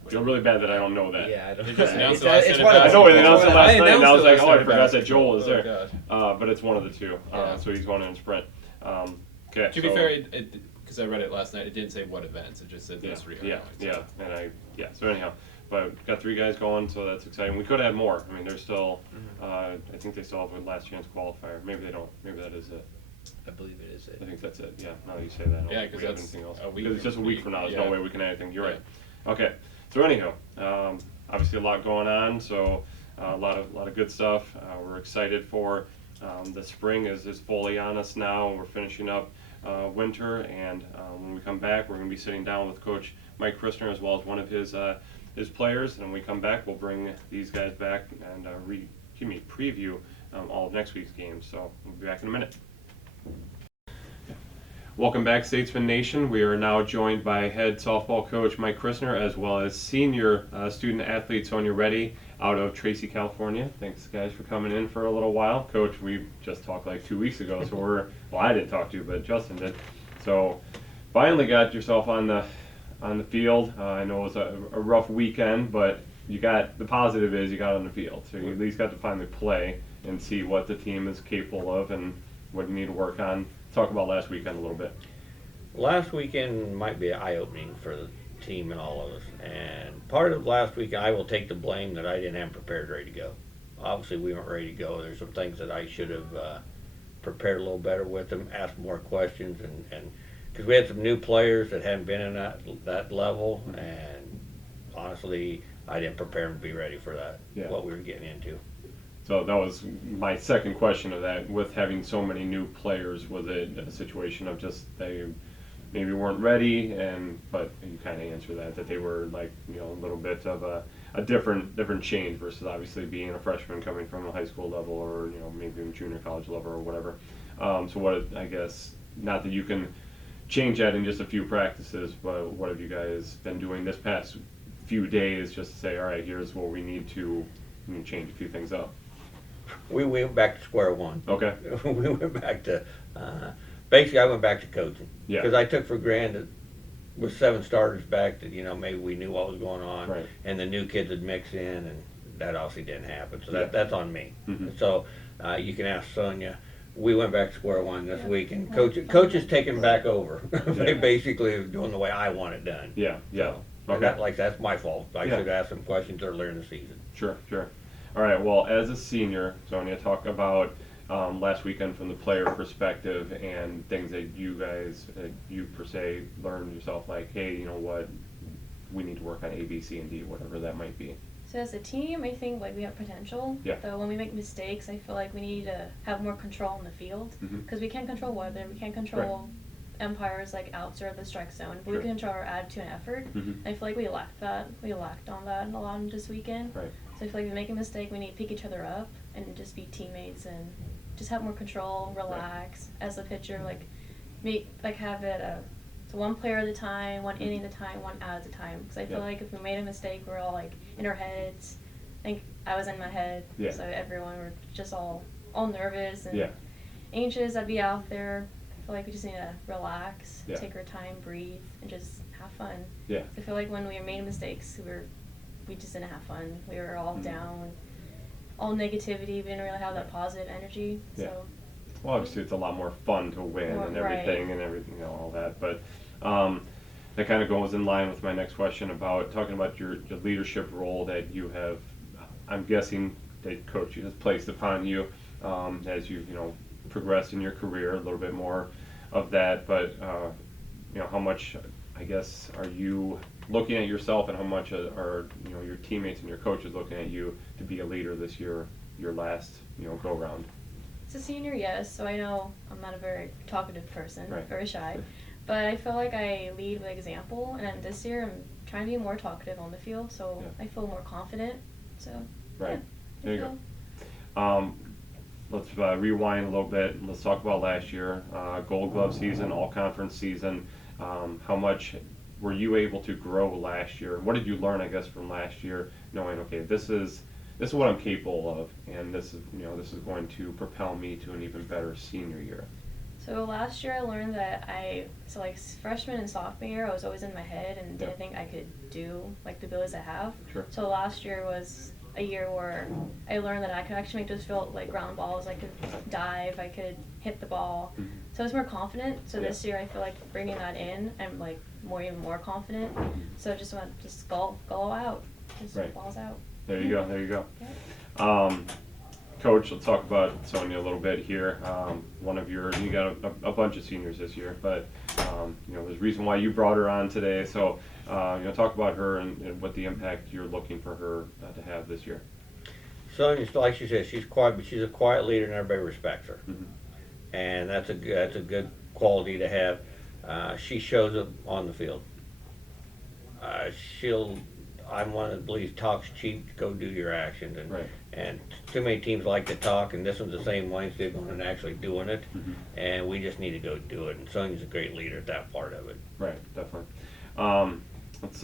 I feel really bad that I don't know that. Yeah, I don't They just know. announced It's it last it's night one about- of I know they announced it last I night, and I was announced it like, last oh, I night forgot about that Joel is there. God. But it's one of the two. Yeah. So he's going in sprint. Okay. To be fair, because I read it last night, it didn't say what events. It just said Yeah, those 3. So anyhow, but got 3 guys going, so that's exciting. We could have more. I mean, there's still, I think they still have a last chance qualifier. Maybe they don't. Maybe that is it. I believe it is it. I think that's it. Yeah. Now that you say that, I don't Yeah, think 'cause we have that's anything else. a week Because it's just a week from now. There's no yeah. way we can add anything. You're Yeah. right. Okay. So anyhow, obviously a lot going on. So a lot of good stuff. We're excited for the spring is fully on us now. We're finishing up winter, and when we come back, we're going to be sitting down with Coach Mike Christner as well as one of his players. And when we come back, we'll bring these guys back and preview all of next week's games. So we'll be back in a minute. Welcome back, Statesman Nation. We are now joined by head softball coach Mike Christner, as well as senior student athlete Sonia Reddy out of Tracy, California. Thanks, guys, for coming in for a little while. Coach, we just talked like 2 weeks ago, so I didn't talk to you, but Justin did. So finally got yourself on the field. I know it was a rough weekend, but the positive is you got on the field. So you at least got to finally play and see what the team is capable of and what you need to work on. Talk about last weekend a little bit. Last weekend might be eye-opening for the team and all of us. And part of last week, I will take the blame that I didn't have prepared ready to go. Obviously, we weren't ready to go. There's some things that I should have prepared a little better with them, asked more questions, and because we had some new players that hadn't been in that level, and honestly, I didn't prepare them to be ready for that, what we were getting into. So that was my second question of that. With having so many new players, was it a situation of just they maybe weren't ready, but you kind of answer that they were like, you know, a little bit of a different change versus obviously being a freshman coming from a high school level, or you know, maybe even junior college level or whatever. So what, I guess, not that you can change that in just a few practices, but what have you guys been doing this past few days just to say, all right, here's what we need to change a few things up? We went back to square one. Okay. We went back to, basically I went back to coaching. Yeah. Because I took for granted with 7 starters back that, you know, maybe we knew what was going on. Right. And the new kids would mix in, and that obviously didn't happen. So Yeah. that's on me. Mhm. So you can ask Sonia. We went back to square one this week, and coach is taking back over. They basically are doing the way I want it done. Yeah, yeah. So, Okay. that's my fault. I Yeah. should have asked some questions earlier in the season. Sure. All right, well, as a senior, Sonia, talk about last weekend from the player perspective and things that you guys, you per se, learned yourself, like, hey, you know what, we need to work on A, B, C, and D, whatever that might be. So as a team, I think like we have potential. Yeah. Though when we make mistakes, I feel like we need to have more control in the field Mhm. because we can't control weather, we can't control umpires like outside of the strike zone, but Sure. we can control our attitude and effort. Mhm. I feel like we lacked that. We lacked on that a lot this weekend. Right. So I feel like if we make a mistake, we need to pick each other up and just be teammates and just have more control, relax as a pitcher, have it so one player at a time, one inning at a time, one out at a time. Because I feel Yeah. like if we made a mistake, we're all like in our heads. I think I was in my head, Yeah. so everyone were just all nervous and Yeah. anxious. I'd be out there. I feel like we just need to relax, Yeah. take our time, breathe, and just have fun. Yeah. I feel like when we made mistakes, we just didn't have fun. We were all Mhm. down, all negativity. We didn't really have that positive energy. Yeah. So Well, obviously, it's a lot more fun to win Right. and everything, you know, all that. But that kind of goes in line with my next question about talking about your leadership role that you have. I'm guessing that coach has placed upon you as you progressed in your career, a little bit more of that. But you know, how much, I guess, are you looking at yourself, and how much are your teammates and your coaches looking at you to be a leader this year, your last go round? as a senior, yes. So I know I'm not a very talkative person, Right. very shy. But I feel like I lead by example, and then this year I'm trying to be more talkative on the field, so Yeah. I feel more confident. So Right. yeah, There you feel- go. Let's rewind a little bit. Let's talk about last year, Gold Glove season, all conference season. How much were you able to grow last year? What did you learn, I guess, from last year, knowing, okay, this is what I'm capable of, and this is going to propel me to an even better senior year. So last year I learned that freshman and sophomore year I was always in my head and didn't Yeah. think I could do like the abilities I have. Sure. So last year was a year where I learned that I could actually make those feel like ground balls. I could dive, I could hit the ball. Mhm. So I was more confident. So Yeah. this year I feel like bringing that in, I'm like even more confident. So I just want to just go out, just Right. balls out. There you go. Yeah. Coach, let's talk about Sonia a little bit here. You got a bunch of seniors this year, but there's a reason why you brought her on today. So, talk about her and what the impact you're looking for her to have this year. Sonia, like she said, she's quiet, but she's a quiet leader, and everybody respects her. Mhm. And that's a good quality to have. She shows up on the field. I'm one that believes talk's cheap. Go do your actions, and Right. and too many teams like to talk, and this one's the same way. They're going and actually doing it, Mhm. and we just need to go do it. And Sonia's a great leader at that part of it. Right, definitely. Let's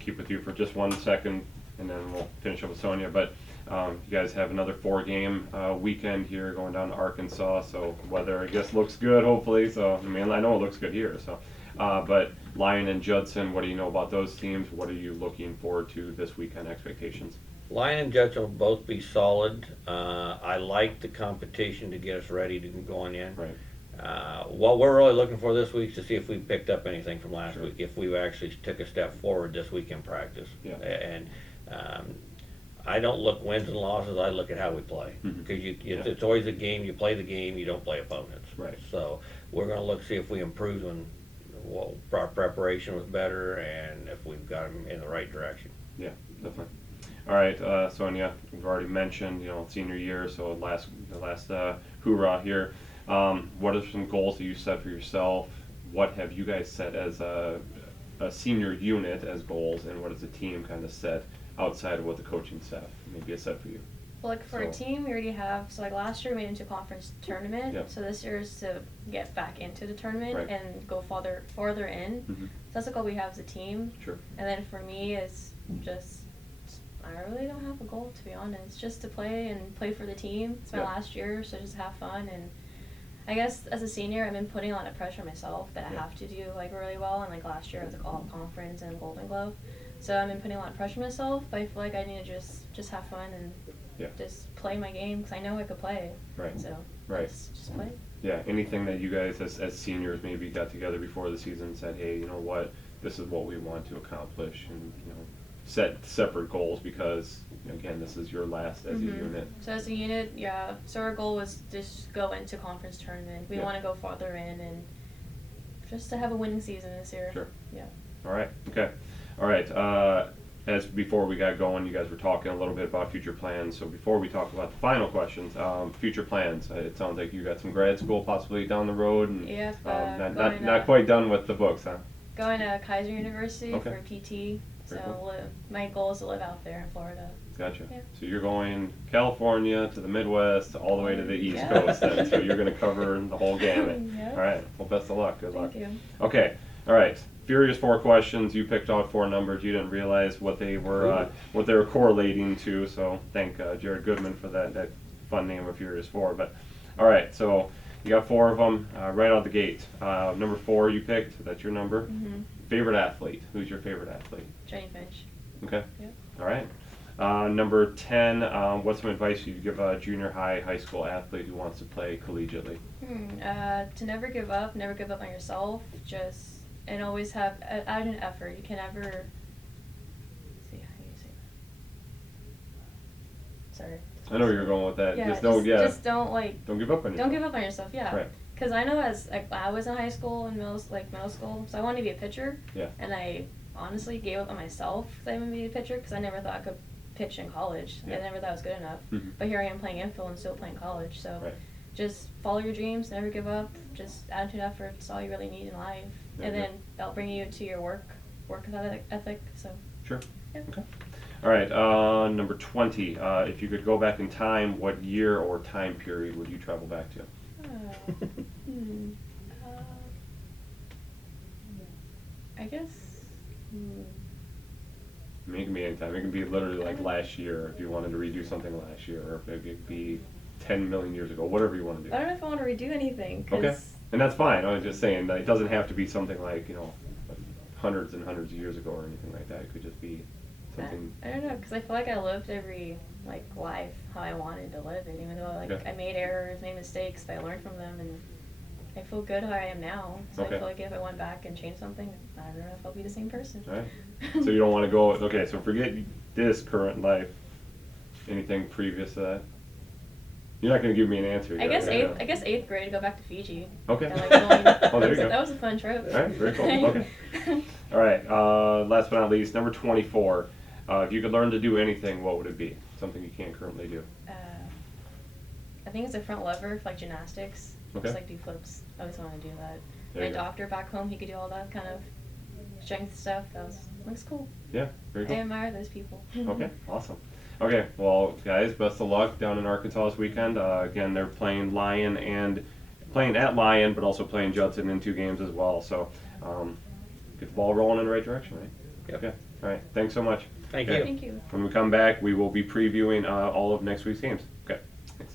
keep with you for just 1 second, and then we'll finish up with Sonia. But you guys have another 4-game weekend here going down to Arkansas, so weather, I guess, looks good, hopefully. So, I mean, I know it looks good here. So, but Lyon and Judson, what do you know about those teams? What are you looking forward to this weekend expectations? Lyon and Judson will both be solid. I like the competition to get us ready to going in. Right. What we're really looking for this week is to see if we picked up anything from last Sure. week, if we actually took a step forward this week in practice. Yeah. And I don't look wins and losses, I look at how we play. Mhm. Because Yeah. it's always a game, you play the game, you don't play opponents. Right. So we're going to look, see if we improve when our preparation was better and if we've got them in the right direction. Yeah, definitely. All right, Sonia, we've already mentioned, senior year, so the last hoorah here. What are some goals that you set for yourself? What have you guys set as a senior unit as goals, and what does the team kind of set outside of what the coaching staff maybe has set for you? Well, like for a team, we already have, so like last year we made it into a conference tournament. Yep. So this year is to get back into the tournament Right. and go farther in. Mm-hmm. So that's the goal we have as a team. Sure. And then for me, it's just, I really don't have a goal, to be honest. Just to play and play for the team. It's my Yep. last year, so just have fun. And I guess as a senior, I've been putting a lot of pressure on myself that I Yeah. have to do like really well. And like last year, I was like all conference and Golden Glove. So I've been putting a lot of pressure on myself, but I feel like I need to just have fun and just play my game because I know I could play. Right. So Right. just play. Yeah, anything that you guys as seniors maybe got together before the season and said, hey, you know what, this is what we want to accomplish, and set separate goals because again, this is your last as a unit. So as a unit, yeah. So our goal was just go into conference tournament. We Yeah. want to go farther in and just to have a winning season this year. Sure. Yeah. All right. Okay. All right. As before we got going, you guys were talking a little bit about future plans. So before we talk about the final questions, future plans. It sounds like you got some grad school possibly down the road, and Yeah. not quite done with the books, huh? Going to Kaiser University Okay. for PT. So Very cool. my goal is to live out there in Florida. Gotcha. Yeah. So you're going California to the Midwest, all the way to the East Yeah. Coast. Then. So you're going to cover the whole gamut. Yeah. All right. Well, best of luck. Good luck. Thank you. Okay. All right. Furious 4 questions. You picked out 4 numbers. You didn't realize what they were correlating to. So thank Jared Goodman for that fun name of Furious 4. But all right. So you got 4 of them right out the gate. Number 4 you picked. That's your number. Mm-hmm. Favorite athlete. Who's your favorite athlete? Johnny Finch. Okay. Yep. All right. Number 10, what's some advice you'd give a junior high school athlete who wants to play collegiately? To never give up on yourself, and always have add an effort. You can never, see how you say that. Sorry. I know where you're going with that. Yeah, just don't give up on yourself. Don't Don't give up on yourself, yeah. Right. Because I know I was in high school and middle school, so I wanted to be a pitcher. Yeah. And I honestly gave up on myself that I wanted to be a pitcher because I never thought I could pitch in college. Yeah. I never thought I was good enough. Mhm. But here I am playing infield and still playing college. So Right. just follow your dreams, never give up. Just attitude, effort. It's all you really need in life. Yeah, And yeah. then that'll bring you to your work ethic. So Sure. yeah. Okay. All right. Number 20, if you could go back in time, what year or time period would you travel back to? I guess. I mean, it can be any time. It can be literally like last year if you wanted to redo something last year, or it could be 10 million years ago, whatever you want to do. I don't know if I want to redo anything. 'Cause Okay. And that's fine. I was just saying that it doesn't have to be something like, hundreds and hundreds of years ago or anything like that. It could just be something. I don't know, because I feel like I lived every life how I wanted to live it, even though Okay. I made errors, made mistakes, but I learned from them, and I feel good how I am now. So Okay. I feel like if I went back and changed something, I don't know if I'll be the same person. All right. So you don't want to go, okay, so forget this current life, anything previous to that? You're not going to give me an answer I yet, guess right? I guess eighth grade, go back to Fiji. Okay. And, going, Oh, there you go. That was a fun trip. All right, very cool. Okay. All right, last but not least, number 24. If you could learn to do anything, what would it be? Something you can't currently do. I think it's a front lever for gymnastics. Okay. Just do flips. I always want to do that. There My you go. doctor back home, he could do all that kind of strength stuff. Looks cool. Yeah, very I cool. admire those people. Okay, awesome. Okay, well, guys, best of luck down in Arkansas this weekend. Again, they're playing at Lyon, but also playing Judson in 2 games as well. So, get the ball rolling in the right direction, right? Yep. Okay. All right. Thanks so much. Thank Okay. you. Thank you. When we come back, we will be previewing all of next week's games. Okay. Thanks.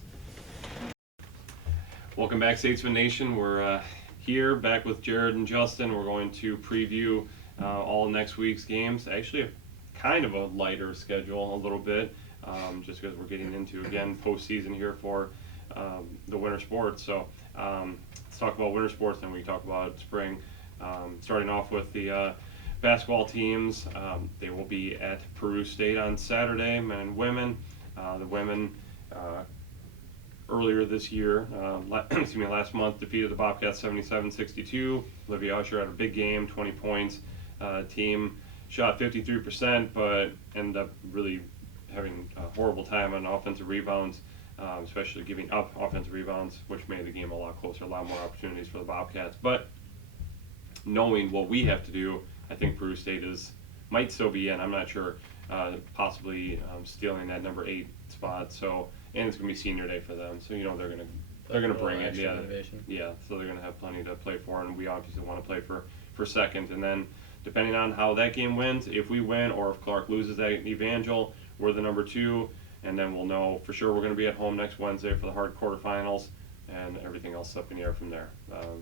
Welcome back, Statesmen Nation. We're here back with Jared and Justin. We're going to preview all of next week's games. Actually, kind of a lighter schedule, a little bit, just because we're getting into, again, postseason here for the winter sports. So let's talk about winter sports, then we can talk about spring. Starting off with the basketball teams. They will be at Peru State on Saturday, men and women. The women earlier this year, last month, defeated the Bobcats 77-62. Olivia Usher had a big game, 20 points. Team shot 53%, but ended up really having a horrible time on offensive rebounds, especially giving up offensive rebounds, which made the game a lot closer, a lot more opportunities for the Bobcats. But knowing what we have to do, I think Peru State might still be in. I'm not sure. Possibly stealing that number 8 spot. So, and it's gonna be senior day for them. So they're gonna bring it. Yeah, motivation. yeah. So they're gonna have plenty to play for, and we obviously want to play for second. And then depending on how that game wins, if we win or if Clark loses that Evangel, we're the number 2, and then we'll know for sure we're gonna be at home next Wednesday for the hard quarterfinals, and everything else up in the air from there.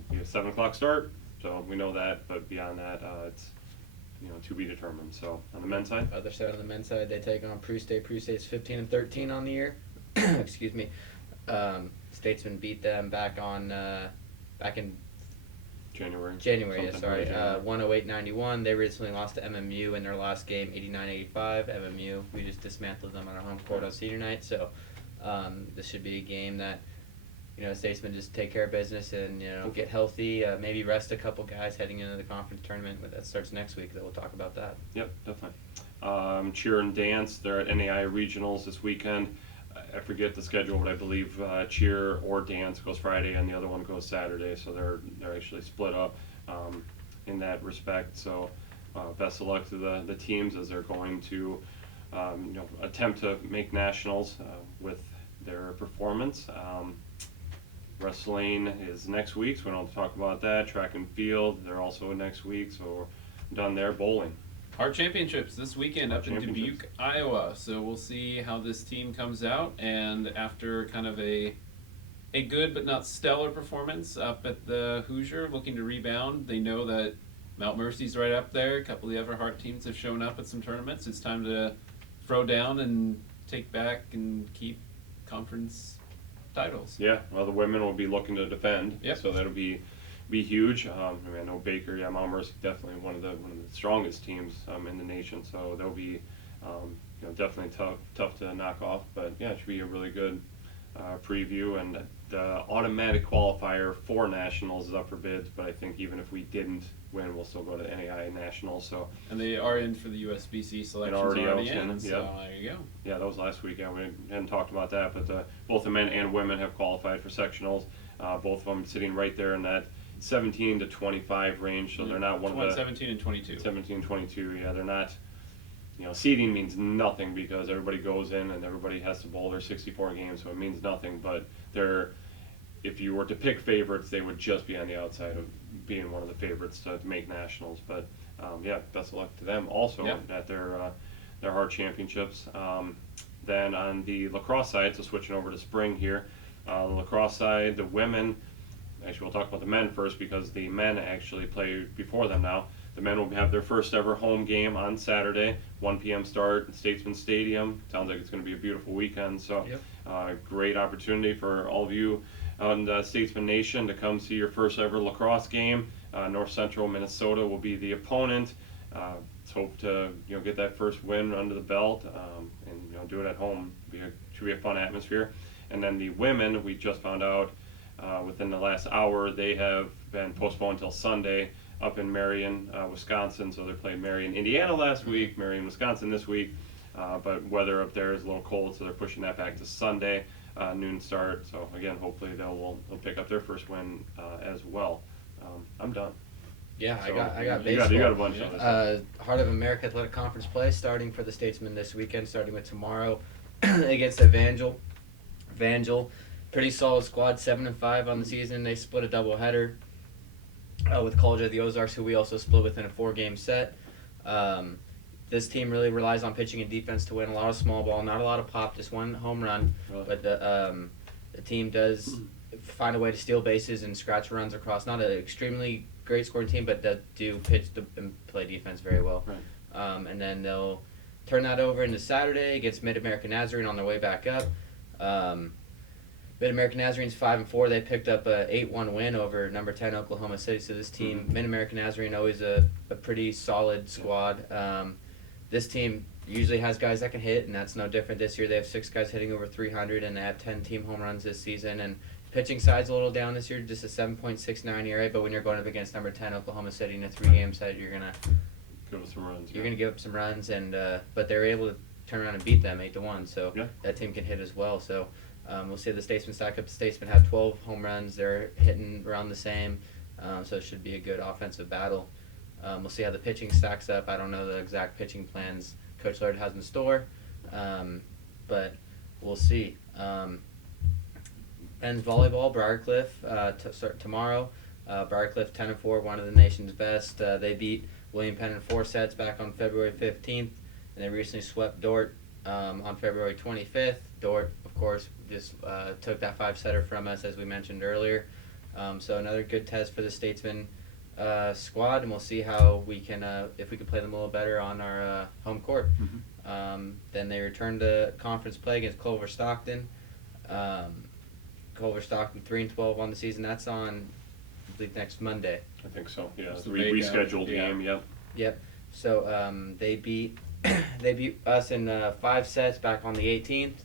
We have 7 o'clock start, so we know that. But beyond that, it's to be determined. So on the men's side, Other side, on the men's side, they take on Peru State. Peru State's 15-13 on the year. Excuse me. Statesmen beat them back in January. January. Sometime in January. 108-91. They recently lost to MMU in their last game, 89-85. MMU, we just dismantled them on our home court on senior night. So this should be a game that Statesmen just take care of business and get healthy. Maybe rest a couple guys heading into the conference tournament, but that starts next week. So we'll talk about that. Yep, definitely. Cheer and dance. They're at NAI regionals this weekend. I forget the schedule, but I believe cheer or dance goes Friday and the other one goes Saturday. So they're actually split up in that respect. So best of luck to the teams as they're going to attempt to make nationals with their performance. Wrestling is next week, so we don't have to talk about that. Track and field, they're also next week, so we're done there. Bowling. Our championships this weekend up in Dubuque, Iowa. So we'll see how this team comes out. And after kind of a good but not stellar performance up at the Hoosier, looking to rebound, they know that Mount Mercy's right up there. A couple of the other Hart teams have shown up at some tournaments. It's time to throw down and take back and keep conference titles. Yeah, well, the women will be looking to defend. Yep. So that'll be huge. I know Baker, Mount Mercy, definitely one of the strongest teams in the nation. So they'll be definitely tough to knock off. But yeah, it should be a really good preview. And the automatic qualifier for nationals is up for bids. But I think even if we didn't win, we'll still go to NAI nationals. So and they are in for the USBC selections already in. So there you go. Yeah, that was last week. We hadn't talked about that, but both the men and women have qualified for sectionals. Both of them sitting right there in that 17 to 25 range, so they're not one of the 17 and 22. 17, 22. Yeah, they're not. Seeding means nothing because everybody goes in and everybody has to bowl their 64 games, so it means nothing. But if you were to pick favorites, they would just be on the outside of being one of the favorites to make nationals. But yeah, best of luck to them also at their Hart championships. Then on the lacrosse side, so switching over to spring here, the lacrosse side, the women. Actually, we'll talk about the men first because the men actually play before them now. The men will have their first ever home game on Saturday, 1 p.m. start at Statesmen Stadium. Sounds like it's going to be a beautiful weekend. So, great opportunity for all of you on the Statesman Nation to come see your first ever lacrosse game. North Central Minnesota will be the opponent. Let's hope to get that first win under the belt and do it at home. Should be a fun atmosphere. And then the women, we just found out within the last hour, they have been postponed until Sunday up in Marion, Wisconsin. So they played Marion, Indiana last week, Marion, Wisconsin this week. But weather up there is a little cold, so they're pushing that back to Sunday, noon start. So again, hopefully they'll pick up their first win as well. I'm done. Yeah, So I got baseball. You got a bunch of this. Heart of America Athletic Conference play starting for the Statesmen this weekend, starting with tomorrow against Evangel. Evangel, pretty solid squad, 7-5 on the season. They split a doubleheader with College of the Ozarks, who we also split within a 4-game set. This team really relies on pitching and defense to win. A lot of small ball, not a lot of pop, just one home run. Really? But the team does find a way to steal bases and scratch runs across. Not an extremely great scoring team, but that do pitch and play defense very well. Right. And then they'll turn that over into Saturday against Mid-American Nazarene on their way back up. Mid-American Nazarene's 5-4. They picked up a 8-1 win over number 10 Oklahoma City. So this team, Mid-American Nazarene, always a pretty solid squad. This team usually has guys that can hit, and that's no different this year. They have 6 guys hitting over 300, and they have 10 team home runs this season. And pitching side's a little down this year, just a 7.69 ERA. But when you're going up against number 10 Oklahoma City in a 3-game set, you're gonna Give us some runs. give up some runs. And but they're able turn around and beat them 8-1. So Yeah. that team can hit as well. So we'll see the Statesmen stack up. The Statesmen have 12 home runs. They're hitting around the same. So it should be a good offensive battle. We'll see how the pitching stacks up. I don't know the exact pitching plans Coach Laird has in store, but we'll see. Penn's volleyball, Briarcliff, start tomorrow. Briarcliff 10-4, one of the nation's best. They beat William Penn in 4 sets back on February 15th, and they recently swept Dort on February 25th. Dort, of course, just took that 5-setter from us, as we mentioned earlier. So another good test for the Statesmen squad, and we'll see how we can, if we can play them a little better on our home court. Mm-hmm. Then they return to conference play against Culver Stockton. Culver Stockton 3-12 on the season. That's on, I believe, next Monday. I think so. Yeah, It's the the big, rescheduled yeah. game. Yep. Yep. So they beat they beat us in 5 sets back on the 18th.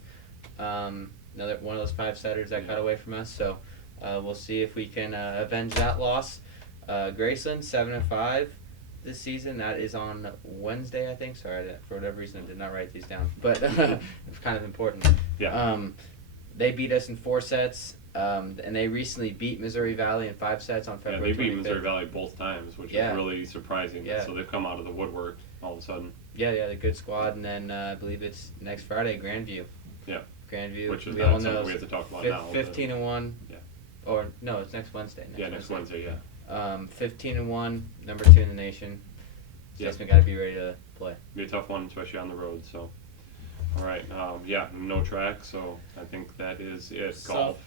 Another one of those 5-setters that got away from us. So we'll see if we can avenge that loss. Graceland 7-5 this season. That is on Wednesday, I think. Sorry, for whatever reason I did not write these down, but it's kind of important. Yeah. They beat us in 4 sets. And they recently beat Missouri Valley in 5 sets on February 25th. Yeah, they beat Missouri Valley both times, which is really surprising. Yeah. So they've come out of the woodwork all of a sudden. Yeah, the good squad, and then I believe it's next Friday, Grandview. Yeah. Grandview. Which is we not all something know we have to talk about now. 15-1. Yeah. Or no, it's next Wednesday. Next Wednesday. Yeah. 15-1, number 2 in the nation. Yep. Statesmen got to be ready to play. Be a tough one, especially on the road. So. All right. Yeah. No track. So I think that is it. Golf.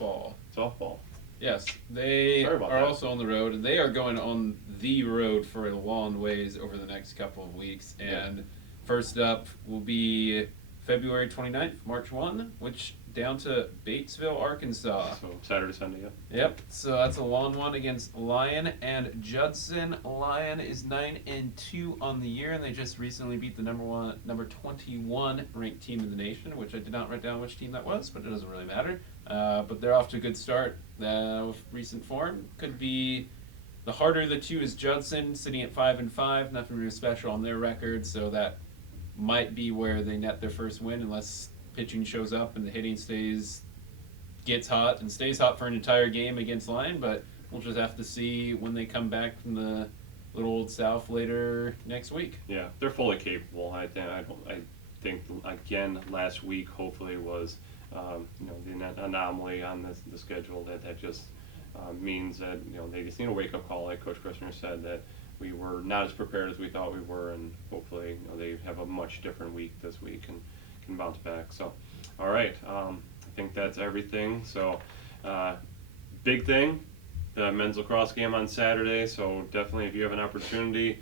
Softball. Yes, they Sorry are about that. also on the road, and they are going on the road for a long ways over the next couple of weeks. And first up will be February 29th, March 1, which down to Batesville, Arkansas. So Saturday, Sunday. Yeah. Yep, so that's a long one against Lyon and Judson. Lyon is 9-2 on the year, and they just recently beat the number 21 ranked team in the nation, which I did not write down which team that was, but it doesn't really matter. But they're off to a good start with recent form. Could be the harder of the two is Judson, sitting at 5-5. Nothing really special on their record, so that might be where they net their first win, unless pitching shows up and the hitting gets hot and stays hot for an entire game against Lyon. But we'll just have to see when they come back from the little old South later next week. Yeah, they're fully capable. I think again last week hopefully was the anomaly on the schedule that just means that they just need a wake up call, like Coach Christner said, that we were not as prepared as we thought we were, and hopefully they have a much different week this week and can bounce back. So, all right, I think that's everything. So, big thing, the men's lacrosse game on Saturday. So definitely, if you have an opportunity,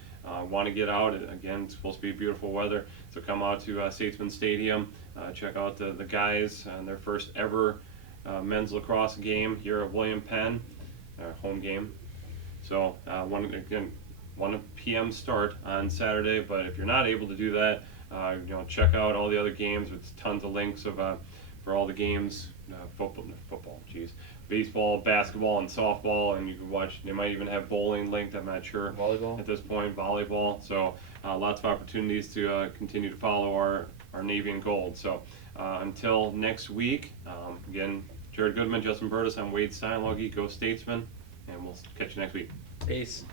want to get out, again, it's supposed to be beautiful weather. So come out to Statesmen Stadium, check out the guys and their first ever men's lacrosse game here at William Penn, home game. So 1 p.m. start on Saturday. But if you're not able to do that, check out all the other games. With tons of links for all the games, baseball, basketball, and softball, and you can watch. They might even have bowling linked. I'm not sure Volleyball at this point. Volleyball. So lots of opportunities to continue to follow our Navy and Gold. So until next week, again, Jared Goodman, Justin Burtis, I'm Wade Steinloggy. Go Statesmen, and we'll catch you next week. Peace.